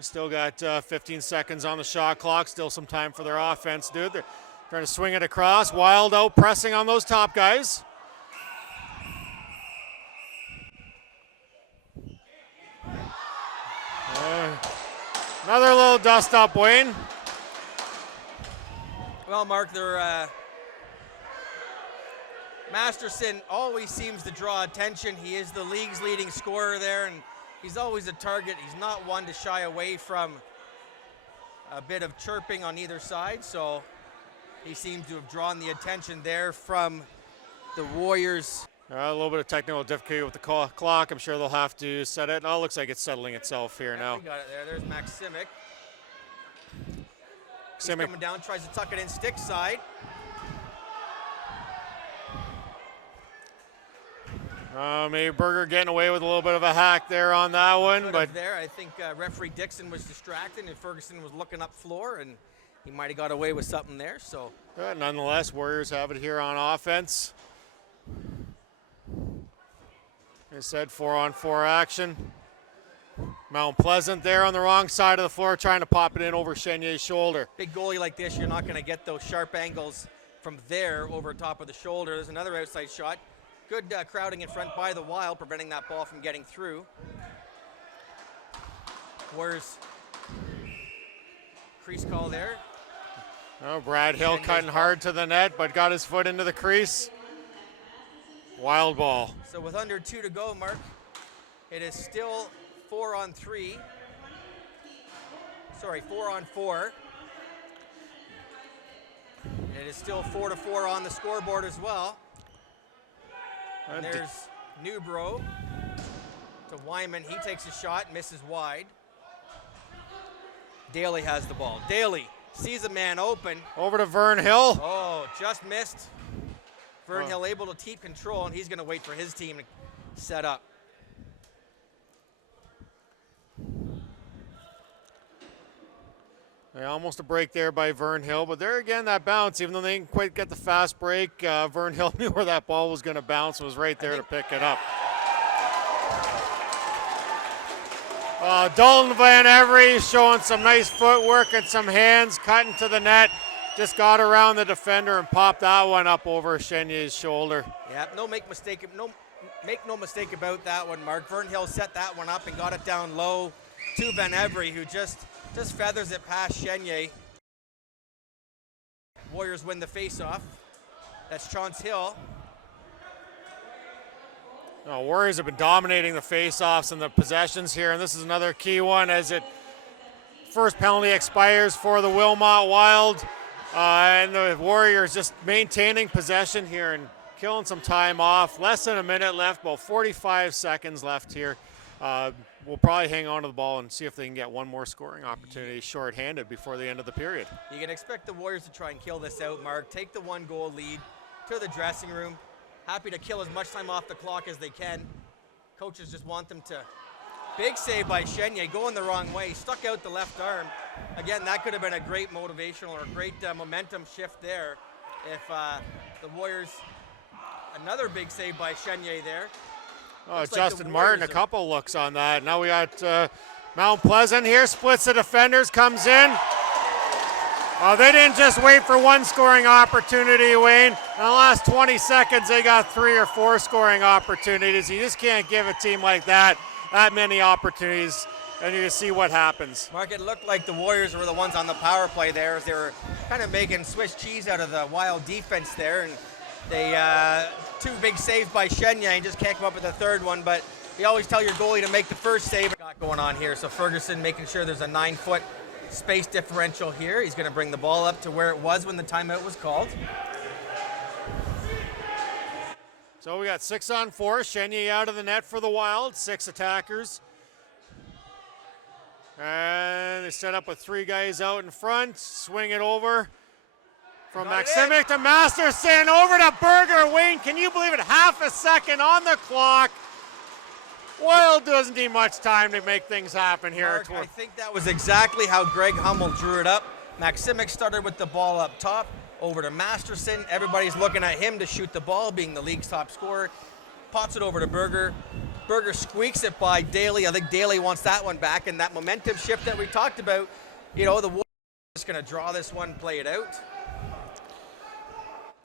Still got 15 seconds on the shot clock. Still some time for their offense, dude. They're trying to swing it across. Wild out, pressing on those top guys. Another little dust up, Wayne. Well, Mark, Masterson always seems to draw attention. He is the league's leading scorer there, and he's always a target. He's not one to shy away from a bit of chirping on either side, so he seems to have drawn the attention there from the Warriors. A little bit of technical difficulty with the clock. I'm sure they'll have to set it. Oh, it looks like it's settling itself here now. We got it there. There's Max Simic. He's coming down, tries to tuck it in stick side. Maybe Berger getting away with a little bit of a hack there on that one. But there, I think referee Dixon was distracted and Ferguson was looking up floor, and he might have got away with something there. So nonetheless, Warriors have it here on offense. Like I said, 4-on-4 action. Mount Pleasant there on the wrong side of the floor, trying to pop it in over Chenier's shoulder. Big goalie like this, you're not going to get those sharp angles from there over top of the shoulder. There's another outside shot. Good crowding in front by the Wild, preventing that ball from getting through. Warriors crease call there. Oh, Brad Hill cutting hard to the net, but got his foot into the crease. Wild ball. So with under 2 to go, Mark, it is still 4-on-3. Sorry, 4-on-4. It is still 4-4 on the scoreboard as well. And there's Newbro to Wyman. He takes a shot, misses wide. Daly has the ball. Daly sees a man open. Over to Vern Hill. Oh, just missed. Vern Hill able to keep control, and he's going to wait for his team to set up. Yeah, almost a break there by Vern Hill, but there again, that bounce, even though they didn't quite get the fast break, Vern Hill knew where that ball was going to bounce and was right there to pick it up. Dalton Van Every showing some nice footwork and some hands, cutting to the net. Just got around the defender and popped that one up over Chenyer's shoulder. Yeah, make no mistake about that one, Mark. Vern Hill set that one up and got it down low to Van Every, who just feathers it past Chenye. Warriors win the face-off. That's Chance Hill. Warriors have been dominating the face-offs and the possessions here, and this is another key one as it first penalty expires for the Wilmot Wild. And the Warriors just maintaining possession here and killing some time off. Less than a minute left, about 45 seconds left here. We'll probably hang on to the ball and see if they can get one more scoring opportunity shorthanded before the end of the period. You can expect the Warriors to try and kill this out, Mark. Take the 1-goal lead to the dressing room. Happy to kill as much time off the clock as they can. Coaches just want them to. Big save by Chenye, going the wrong way, stuck out the left arm. Again, that could have been a great motivational or a great momentum shift there if the Warriors, another big save by Chenye there. Justin Martin, a couple looks on that. Now we got Mount Pleasant here, splits the defenders, comes in. They didn't just wait for one scoring opportunity, Wayne. In the last 20 seconds, they got 3 or 4 scoring opportunities. You just can't give a team like that many opportunities, and you see what happens. Mark, it looked like the Warriors were the ones on the power play there as they were kind of making Swiss cheese out of the Wild defense there, and they 2 big saves by Chenye and just can't come up with a third one, but you always tell your goalie to make the first save. Got going on here, so Ferguson making sure there's a 9-foot space differential here. He's going to bring the ball up to where it was when the timeout was called. So we got 6-on-4, Chenye out of the net for the Wild, 6 attackers. And they set up with 3 guys out in front, swing it over from Maximic to Masterson, over to Berger. Wayne, can you believe it? Half a second on the clock. Wild doesn't need much time to make things happen here. Mark, I think that was exactly how Greg Hummel drew it up. Maximic started with the ball up top, over to Masterson. Everybody's looking at him to shoot the ball, being the league's top scorer. Pops it over to Berger. Berger squeaks it by Daly. I think Daly wants that one back, and that momentum shift that we talked about, the Warriors are just going to draw this one, play it out.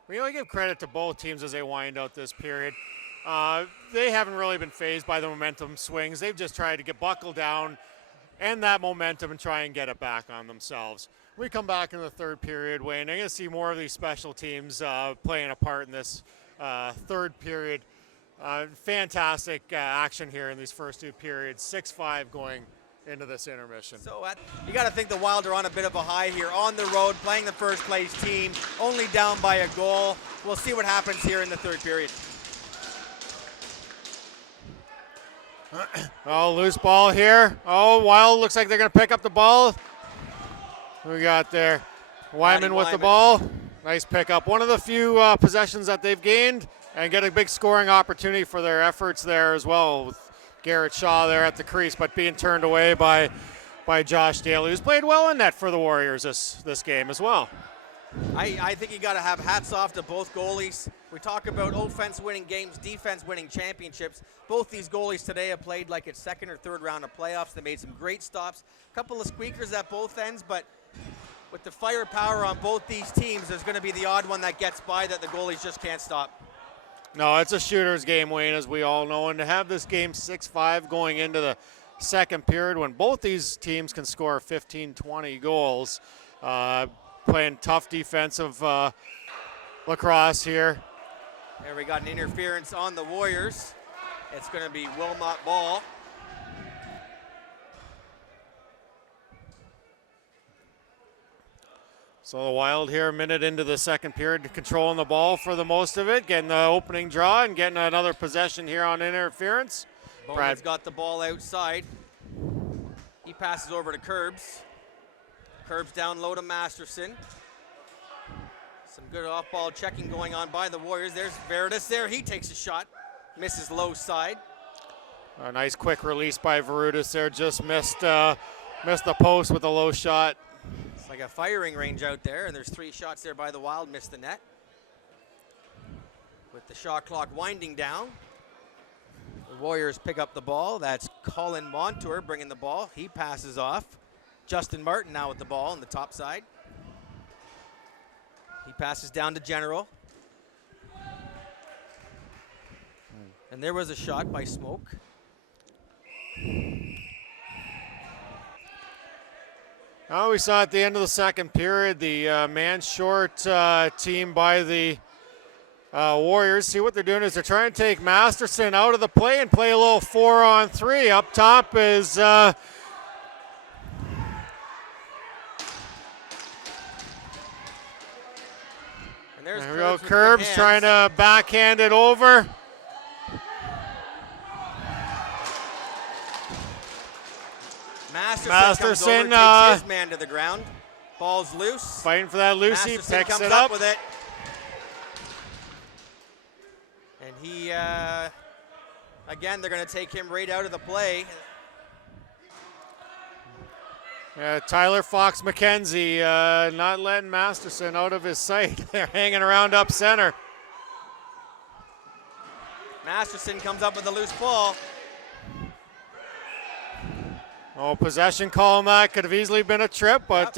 We give credit to both teams as they wind out this period. They haven't really been fazed by the momentum swings. They've just tried to get buckled down, end that momentum, and try and get it back on themselves. We come back in the third period, Wayne. I'm going to see more of these special teams playing a part in this third period. Fantastic action here in these first 2 periods. 6-5 going into this intermission. So you got to think the Wild are on a bit of a high here, on the road, playing the first place team, only down by a goal. We'll see what happens here in the third period. Loose ball here. Wild looks like they're going to pick up the ball. Who we got there? Wyman with the ball. Nice pickup. One of the few possessions that they've gained, and get a big scoring opportunity for their efforts there as well, with Garrett Shaw there at the crease, but being turned away by Josh Daly, who's played well in net for the Warriors this game as well. I think you got to have hats off to both goalies. We talk about offense winning games, defense winning championships. Both these goalies today have played like it's second or third round of playoffs. They made some great stops. A couple of squeakers at both ends, but with the firepower on both these teams, there's going to be the odd one that gets by that the goalies just can't stop. No, it's a shooter's game, Wayne, as we all know. And to have this game 6-5 going into the second period when both these teams can score 15, 20 goals, playing tough defensive lacrosse here. There we got an interference on the Warriors. It's going to be Wilmot ball. So the Wild here, a minute into the second period, controlling the ball for the most of it, getting the opening draw and getting another possession here on interference. Bowman's got the ball outside. He passes over to Curbs. Curbs down low to Masterson. Some good off-ball checking going on by the Warriors. There's Veritas there. He takes a shot. Misses low side. A nice quick release by Veritas there. Just missed the post with a low shot. It's like a firing range out there, and there's 3 shots there by the Wild. Missed the net. With the shot clock winding down, the Warriors pick up the ball. That's Colin Montour bringing the ball. He passes off. Justin Martin now with the ball on the top side. He passes down to General. And there was a shot by Smoke. Now we saw at the end of the second period the man short team by the Warriors. See what they're doing is they're trying to take Masterson out of the play and play a little 4-on-3. Up top is And there's there we go. with good Curbs hands. trying to backhand it over. Masterson comes over, takes his man to the ground. Ball's loose. Fighting for that Lucy, Masterson picks comes it up up. with it. And he, again, they're going to take him right out of the play. Tyler Fox McKenzie not letting Masterson out of his sight. They're hanging around up center. Masterson comes up with a loose ball. Oh, possession call on that. Could have easily been a trip, but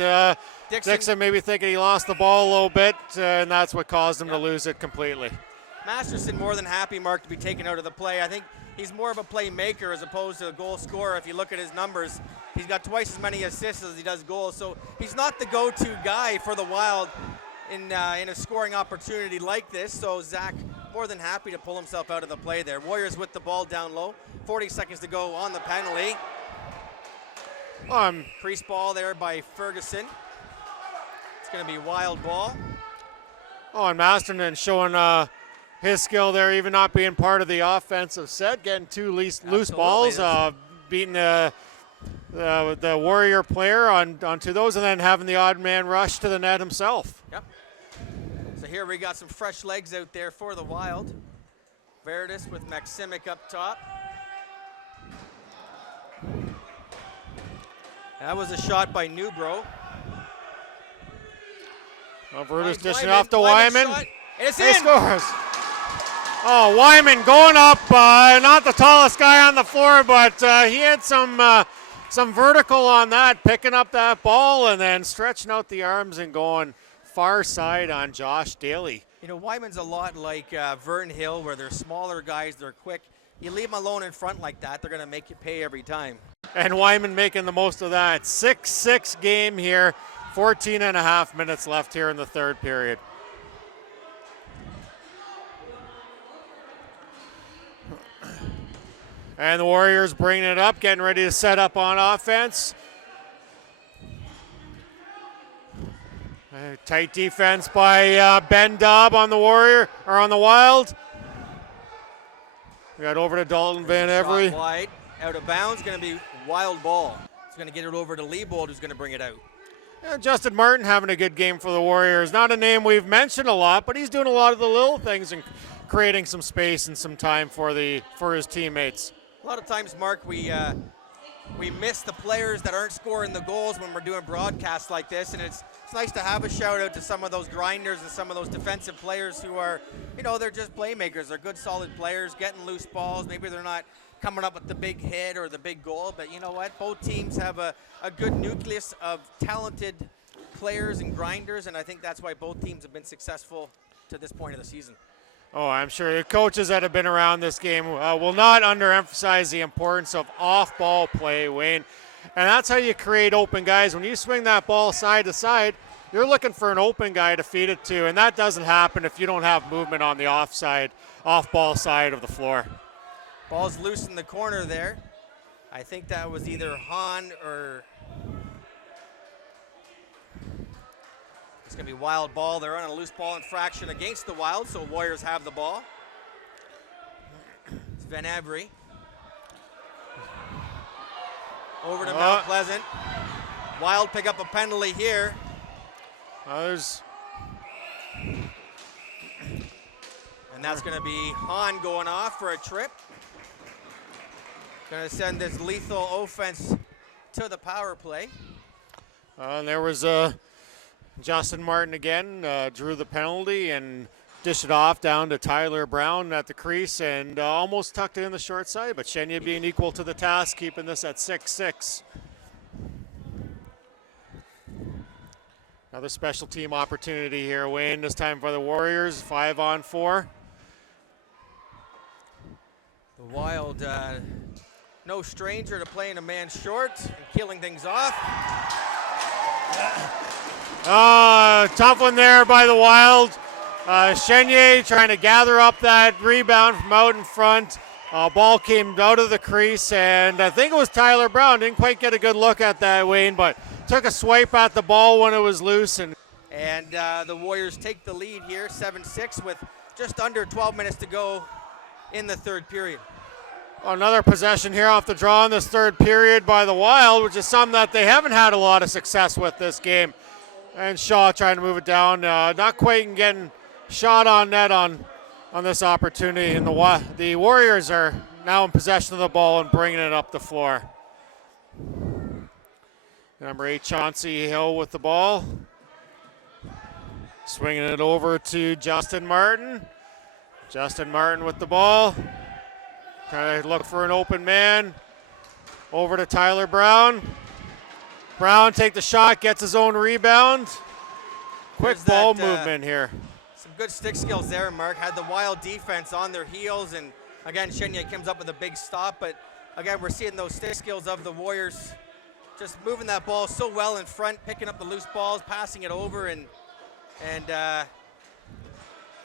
Dixon maybe thinking he lost the ball a little bit, and that's what caused him to lose it completely. Masterson more than happy, Mark, to be taken out of the play. I think he's more of a playmaker as opposed to a goal scorer. If you look at his numbers, he's got twice as many assists as he does goals, so he's not the go-to guy for the Wild in a scoring opportunity like this. So Zach more than happy to pull himself out of the play there. Warriors with the ball down low. 40 seconds to go on the penalty. Crease ball there by Ferguson. It's going to be Wild ball. Oh, and Masterson showing his skill there, even not being part of the offensive set, getting 2 loose balls, beating the Warrior player onto those, and then having the odd man rush to the net himself. Yep. So here we got some fresh legs out there for the Wild. Veritas with Maximic up top. That was a shot by Newbro. Veritas dishing off to Wyman. And it's He in. scores. Oh, Wyman going up, not the tallest guy on the floor, but he had some vertical on that, picking up that ball and then stretching out the arms and going far side on Josh Daly. You know, Wyman's a lot like Vern Hill, where they're smaller guys, they're quick. You leave them alone in front like that, they're going to make you pay every time. And Wyman making the most of that. 6-6 game here, 14 and a half minutes left here in the third period. And the Warriors bringing it up, getting ready to set up on offense. Tight defense by Ben Dobb on the Warrior, or on the Wild. We got over to Dalton Van Every. Shot wide, out of bounds, going to be Wild ball. It's going to get it over to Leibold, who's going to bring it out. Yeah, Justin Martin having a good game for the Warriors. Not a name we've mentioned a lot, but he's doing a lot of the little things and creating some space and some time for his teammates. A lot of times, Mark, we miss the players that aren't scoring the goals when we're doing broadcasts like this, and it's nice to have a shout out to some of those grinders and some of those defensive players who are, you know, they're just playmakers. They're good, solid players, getting loose balls. Maybe they're not coming up with the big hit or the big goal, but you know what? Both teams have a good nucleus of talented players and grinders, and I think that's why both teams have been successful to this point of the season. Oh, I'm sure the coaches that have been around this game will not underemphasize the importance of off-ball play, Wayne. And that's how you create open guys. When you swing that ball side to side, you're looking for an open guy to feed it to, and that doesn't happen if you don't have movement on the off-ball side of the floor. Ball's loose in the corner there. I think that was either Hahn or it's going to be Wild ball. They're on a loose ball infraction against the Wild, so Warriors have the ball. It's Van Avery. Over to Mount Pleasant. Wild pick up a penalty here. And that's going to be Hahn going off for a trip. Going to send this lethal offense to the power play. And there was Justin Martin again, drew the penalty and dished it off down to Tyler Brown at the crease and almost tucked it in the short side, but Chenier being equal to the task, keeping this at 6-6. Another special team opportunity here, Wayne, this time for the Warriors, 5-on-4. The Wild, no stranger to playing a man short and killing things off. Tough one there by the Wild. Chenier trying to gather up that rebound from out in front. Ball came out of the crease, and I think it was Tyler Brown. Didn't quite get a good look at that, Wayne, but took a swipe at the ball when it was loose. And the Warriors take the lead here, 7-6, with just under 12 minutes to go in the third period. Another possession here off the draw in this third period by the Wild, which is something that they haven't had a lot of success with this game. And Shaw trying to move it down, not quite getting shot on net on this opportunity. And the Warriors are now in possession of the ball and bringing it up the floor. Number 8, Chauncey Hill with the ball. Swinging it over to Justin Martin. Justin Martin with the ball. Trying to look for an open man. Over to Tyler Brown. Brown take the shot, gets his own rebound. Quick ball movement here. Some good stick skills there, Mark. Had the Wild defense on their heels, and again, Chenier comes up with a big stop, but again, we're seeing those stick skills of the Warriors just moving that ball so well in front, picking up the loose balls, passing it over, and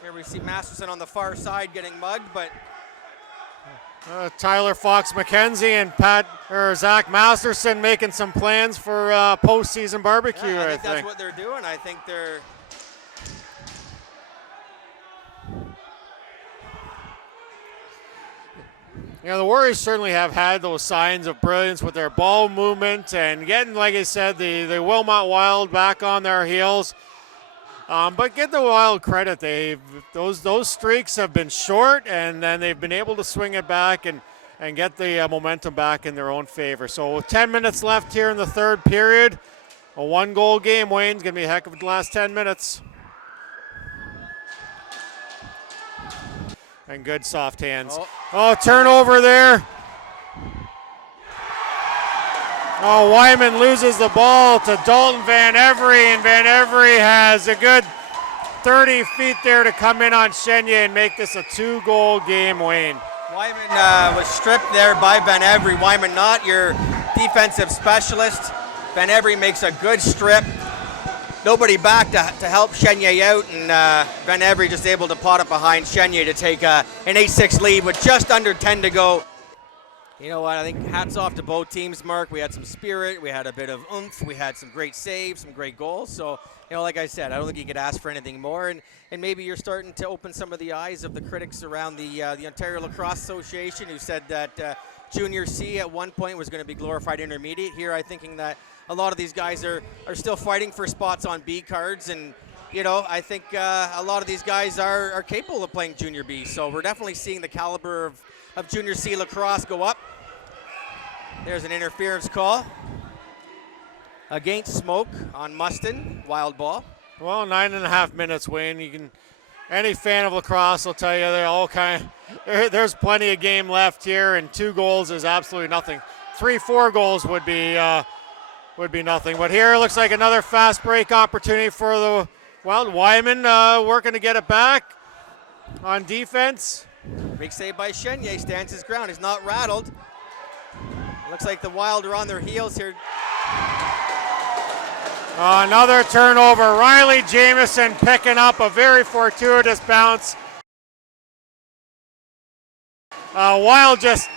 here we see Masterson on the far side getting mugged, but Tyler Fox McKenzie and Zach Masterson making some plans for postseason barbecue. Yeah, I think that's what they're doing. I think they're. You know, the Warriors certainly have had those signs of brilliance with their ball movement and getting, like I said, the Wilmot Wild back on their heels. But give the Wild credit. Those streaks have been short, and then they've been able to swing it back and get the momentum back in their own favor. So with 10 minutes left here in the third period, a 1-goal game, Wayne's going to be a heck of the last 10 minutes. And good soft hands. Oh, turnover there. Oh, Wyman loses the ball to Dalton Van Every, and Van Every has a good 30 feet there to come in on Chenier and make this a 2-goal game, Wayne. Wyman was stripped there by Van Every. Wyman not your defensive specialist. Van Every makes a good strip. Nobody back to help Chenier out, and Van Every just able to pot it behind Chenier to take an 8-6 lead with just under 10 to go. You know what, I think hats off to both teams, Mark. We had some spirit, we had a bit of oomph, we had some great saves, some great goals. So, you know, like I said, I don't think you could ask for anything more. And maybe you're starting to open some of the eyes of the critics around the Ontario Lacrosse Association, who said that Junior C at one point was going to be glorified intermediate. Here, I'm thinking that a lot of these guys are still fighting for spots on B cards. And, you know, I think a lot of these guys are capable of playing Junior B. So we're definitely seeing the caliber of Junior C lacrosse go up. There's an interference call against Smoke on Mustin, Wild ball. Well, 9.5 minutes, Wayne. Any fan of lacrosse will tell you they're all there's plenty of game left here, and 2 goals is absolutely nothing. 3-4 goals would be nothing. But here it looks like another fast break opportunity for the Wild. Wyman working to get it back on defense. Big save by Chenier, stands his ground. He's not rattled. Looks like the Wild are on their heels here. Another turnover. Riley Jamieson picking up a very fortuitous bounce. Wild just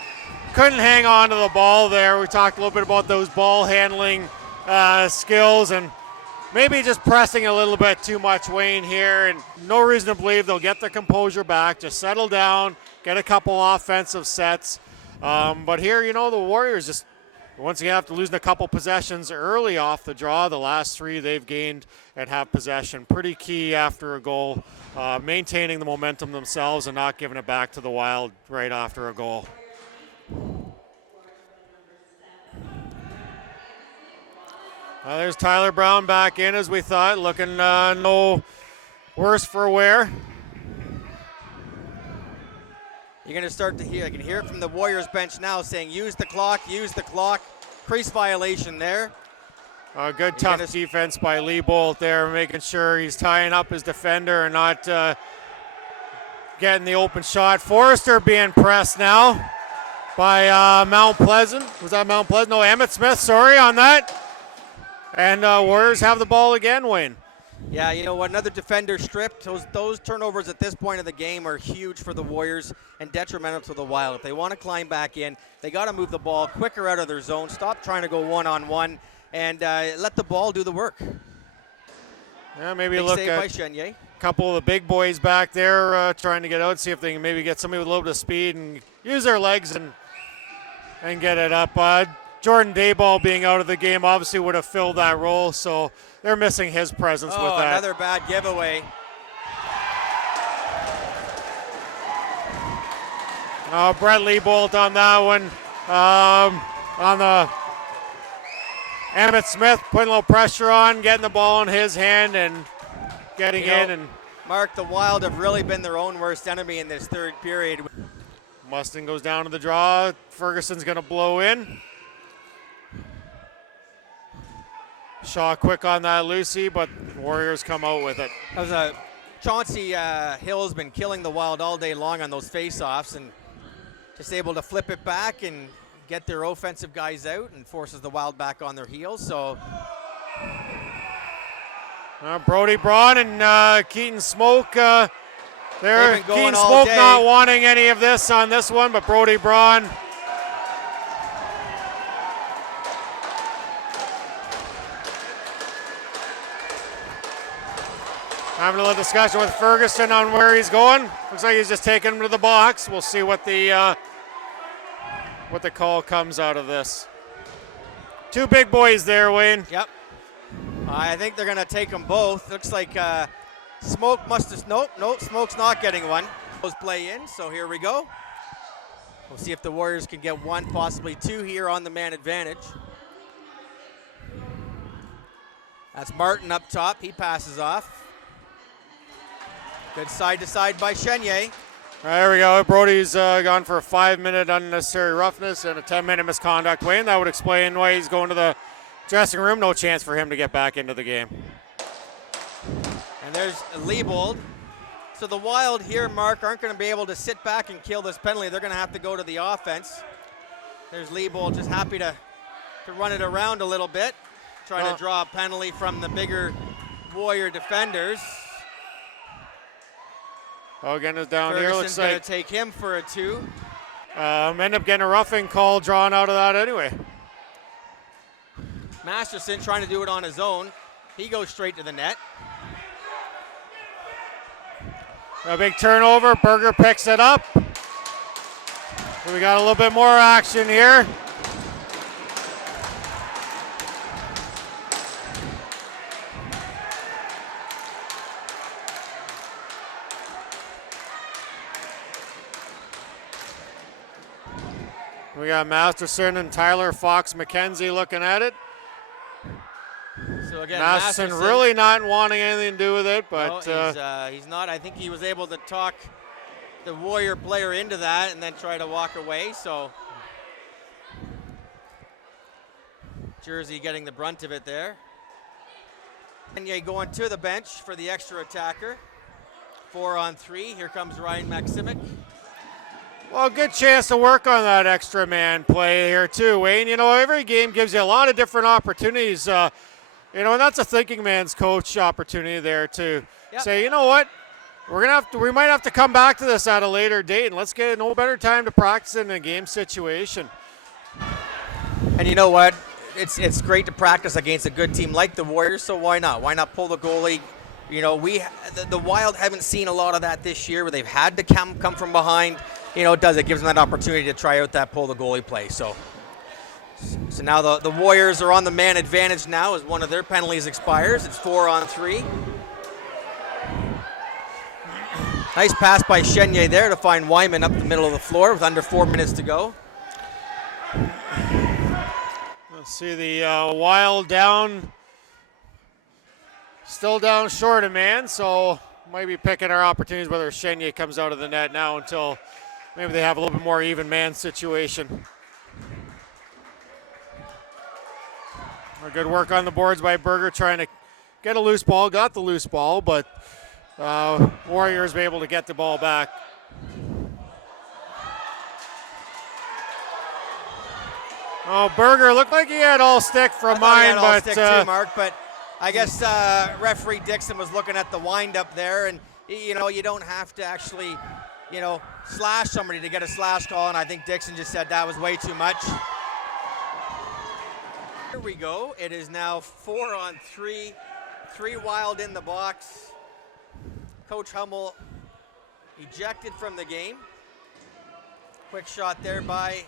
couldn't hang on to the ball there. We talked a little bit about those ball handling skills and maybe just pressing a little bit too much, Wayne, here. And no reason to believe they'll get their composure back. Just settle down, get a couple offensive sets. But here, the Warriors just once again after losing a couple possessions early off the draw, the last 3 they've gained and have possession. Pretty key after a goal, maintaining the momentum themselves and not giving it back to the Wild right after a goal. There's Tyler Brown back in as we thought, looking no worse for wear. You're going to start to hear, I can hear it from the Warriors bench now saying use the clock, crease violation there. Good tough defense by Lee Bolt there, making sure he's tying up his defender and not getting the open shot. Forrester being pressed now by Mount Pleasant. Was that Mount Pleasant? No, Emmett Smith, sorry on that. And Warriors have the ball again, Wayne. Yeah, another defender stripped. Those turnovers at this point of the game are huge for the Warriors and detrimental to the Wild. If they want to climb back in, they got to move the ball quicker out of their zone. Stop trying to go one-on-one and let the ball do the work. Yeah, maybe Big look save at by Chenier. A couple of the big boys back there trying to get out, see if they can maybe get somebody with a little bit of speed and use their legs and get it up. Jordan Dayball being out of the game obviously would have filled that role, so they're missing his presence with that. Another bad giveaway. Brett Leibold on that one. On the Emmett Smith putting a little pressure on, getting the ball in his hand and getting in. And Mark, the Wild have really been their own worst enemy in this third period. Mustin goes down to the draw. Ferguson's going to blow in. Shaw quick on that Lucy, but Warriors come out with it. That was Chauncey Hill's been killing the Wild all day long on those face-offs and just able to flip it back and get their offensive guys out and forces the Wild back on their heels. So Brody Braun and Keaton Smoke there. Keaton Smoke day. Not wanting any of this on this one, but Brody Braun having a little discussion with Ferguson on where he's going. Looks like he's just taking him to the box. We'll see what the call comes out of this. 2 big boys there, Wayne. Yep. I think they're going to take them both. Looks like Smoke must have... Nope, Smoke's not getting one. Play in, so here we go. We'll see if the Warriors can get 1, possibly 2 here on the man advantage. That's Martin up top. He passes off. Good side-to-side by Chenier. There we go. Brody's gone for a 5-minute unnecessary roughness and a 10-minute misconduct. Wayne, that would explain why he's going to the dressing room. No chance for him to get back into the game. And there's Leibold. So the Wild here, Mark, aren't going to be able to sit back and kill this penalty. They're going to have to go to the offense. There's Leibold just happy to run it around a little bit, trying to draw a penalty from the bigger Warrior defenders. Hogan is down Ferguson's here. Looks like going to take him for a 2. End up getting a roughing call drawn out of that anyway. Masterson trying to do it on his own. He goes straight to the net. A big turnover. Berger picks it up. We got a little bit more action here. We got Masterson and Tyler Fox McKenzie looking at it. So again, Masterson really not wanting anything to do with it, but no, he's not. I think he was able to talk the Warrior player into that and then try to walk away. So Jersey getting the brunt of it there. Chenier going to the bench for the extra attacker. 4-on-3. Here comes Ryan Maksimic. Well, good chance to work on that extra man play here too, Wayne. Every game gives you a lot of different opportunities. You know, and that's a thinking man's coach opportunity there to Yep. say, you know what, we might have to come back to this at a later date, and let's get no better time to practice in a game situation. And you know what? It's great to practice against a good team like the Warriors, so why not? Why not pull the goalie? You know, the Wild haven't seen a lot of that this year where they've had to come from behind. You know, it gives them that opportunity to try out that pull the goalie play. So now the Warriors are on the man advantage now as one of their penalties expires. It's 4-on-3. Nice pass by Chenier there to find Wyman up the middle of the floor with under 4 minutes to go. Let's see the Wild down, still down short of man, so might be picking our opportunities whether Chenier comes out of the net now until maybe they have a little bit more even man situation. Good work on the boards by Berger trying to get a loose ball, got the loose ball, but Warriors were able to get the ball back. Oh, Berger looked like he had all stick from mine, but stick too, Mark. But I guess referee Dixon was looking at the wind-up there, and you know you don't have to actually, you know, slash somebody to get a slash call, and I think Dixon just said that was way too much. Here we go. It is now 4-on-3, 3 Wild in the box. Coach Hummel ejected from the game. Quick shot there by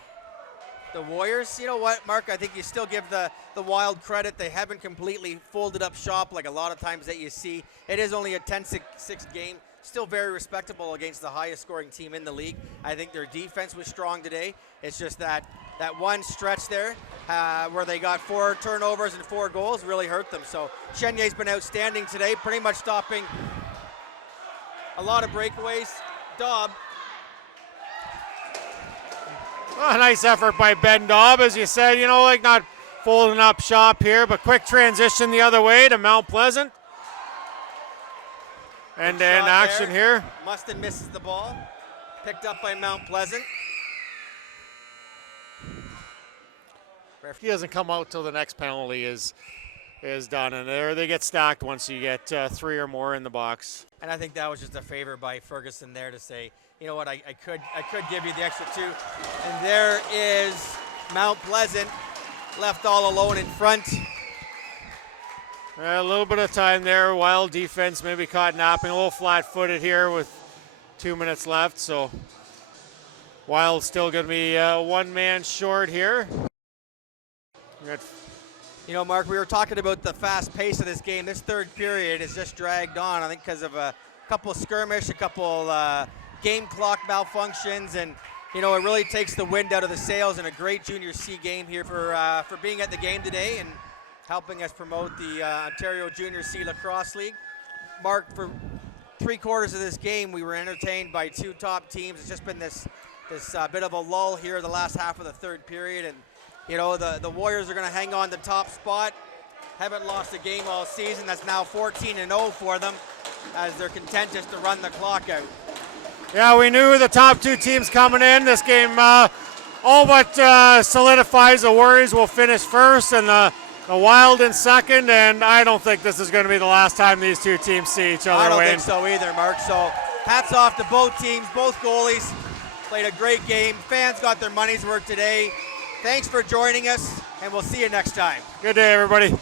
the Warriors. You know what, Mark? I think you still give the Wild credit. They haven't completely folded up shop like a lot of times that you see. It is only a 10-6 game. Still very respectable against the highest scoring team in the league. I think their defense was strong today. It's just that one stretch there where they got 4 turnovers and 4 goals really hurt them. So Chenier's been outstanding today, pretty much stopping a lot of breakaways. Daub. Oh, nice effort by Ben Daub, as you said, you know, like not folding up shop here, but quick transition the other way to Mount Pleasant. And then action here. Mustin misses the ball. Picked up by Mount Pleasant. He doesn't come out till the next penalty is done, and there they get stacked once you get 3 or more in the box. And I think that was just a favor by Ferguson there to say, you know what, I could give you the extra 2. And there is Mount Pleasant left all alone in front. A little bit of time there. Wild defense maybe caught napping, a little flat-footed here with 2 minutes left. So Wild still going to be 1 man short here. You know, Mark, we were talking about the fast pace of this game. This third period is just dragged on, I think, because of a couple of skirmish, a couple game clock malfunctions, and you know, it really takes the wind out of the sails. And a great Junior C game here for being at the game today and helping us promote the Ontario Junior C Lacrosse League. Mark, for 3/4 of this game, we were entertained by 2 top teams. It's just been this bit of a lull here the last half of the third period, and you know, the Warriors are going to hang on the top spot. Haven't lost a game all season. That's now 14-0 for them, as they're content just to run the clock out. Yeah, we knew the top 2 teams coming in. This game all but solidifies the Warriors will finish first and the Wild in second, and I don't think this is going to be the last time these 2 teams see each other. I don't think so either, Mark. So hats off to both teams, both goalies. Played a great game. Fans got their money's worth today. Thanks for joining us, and we'll see you next time. Good day, everybody.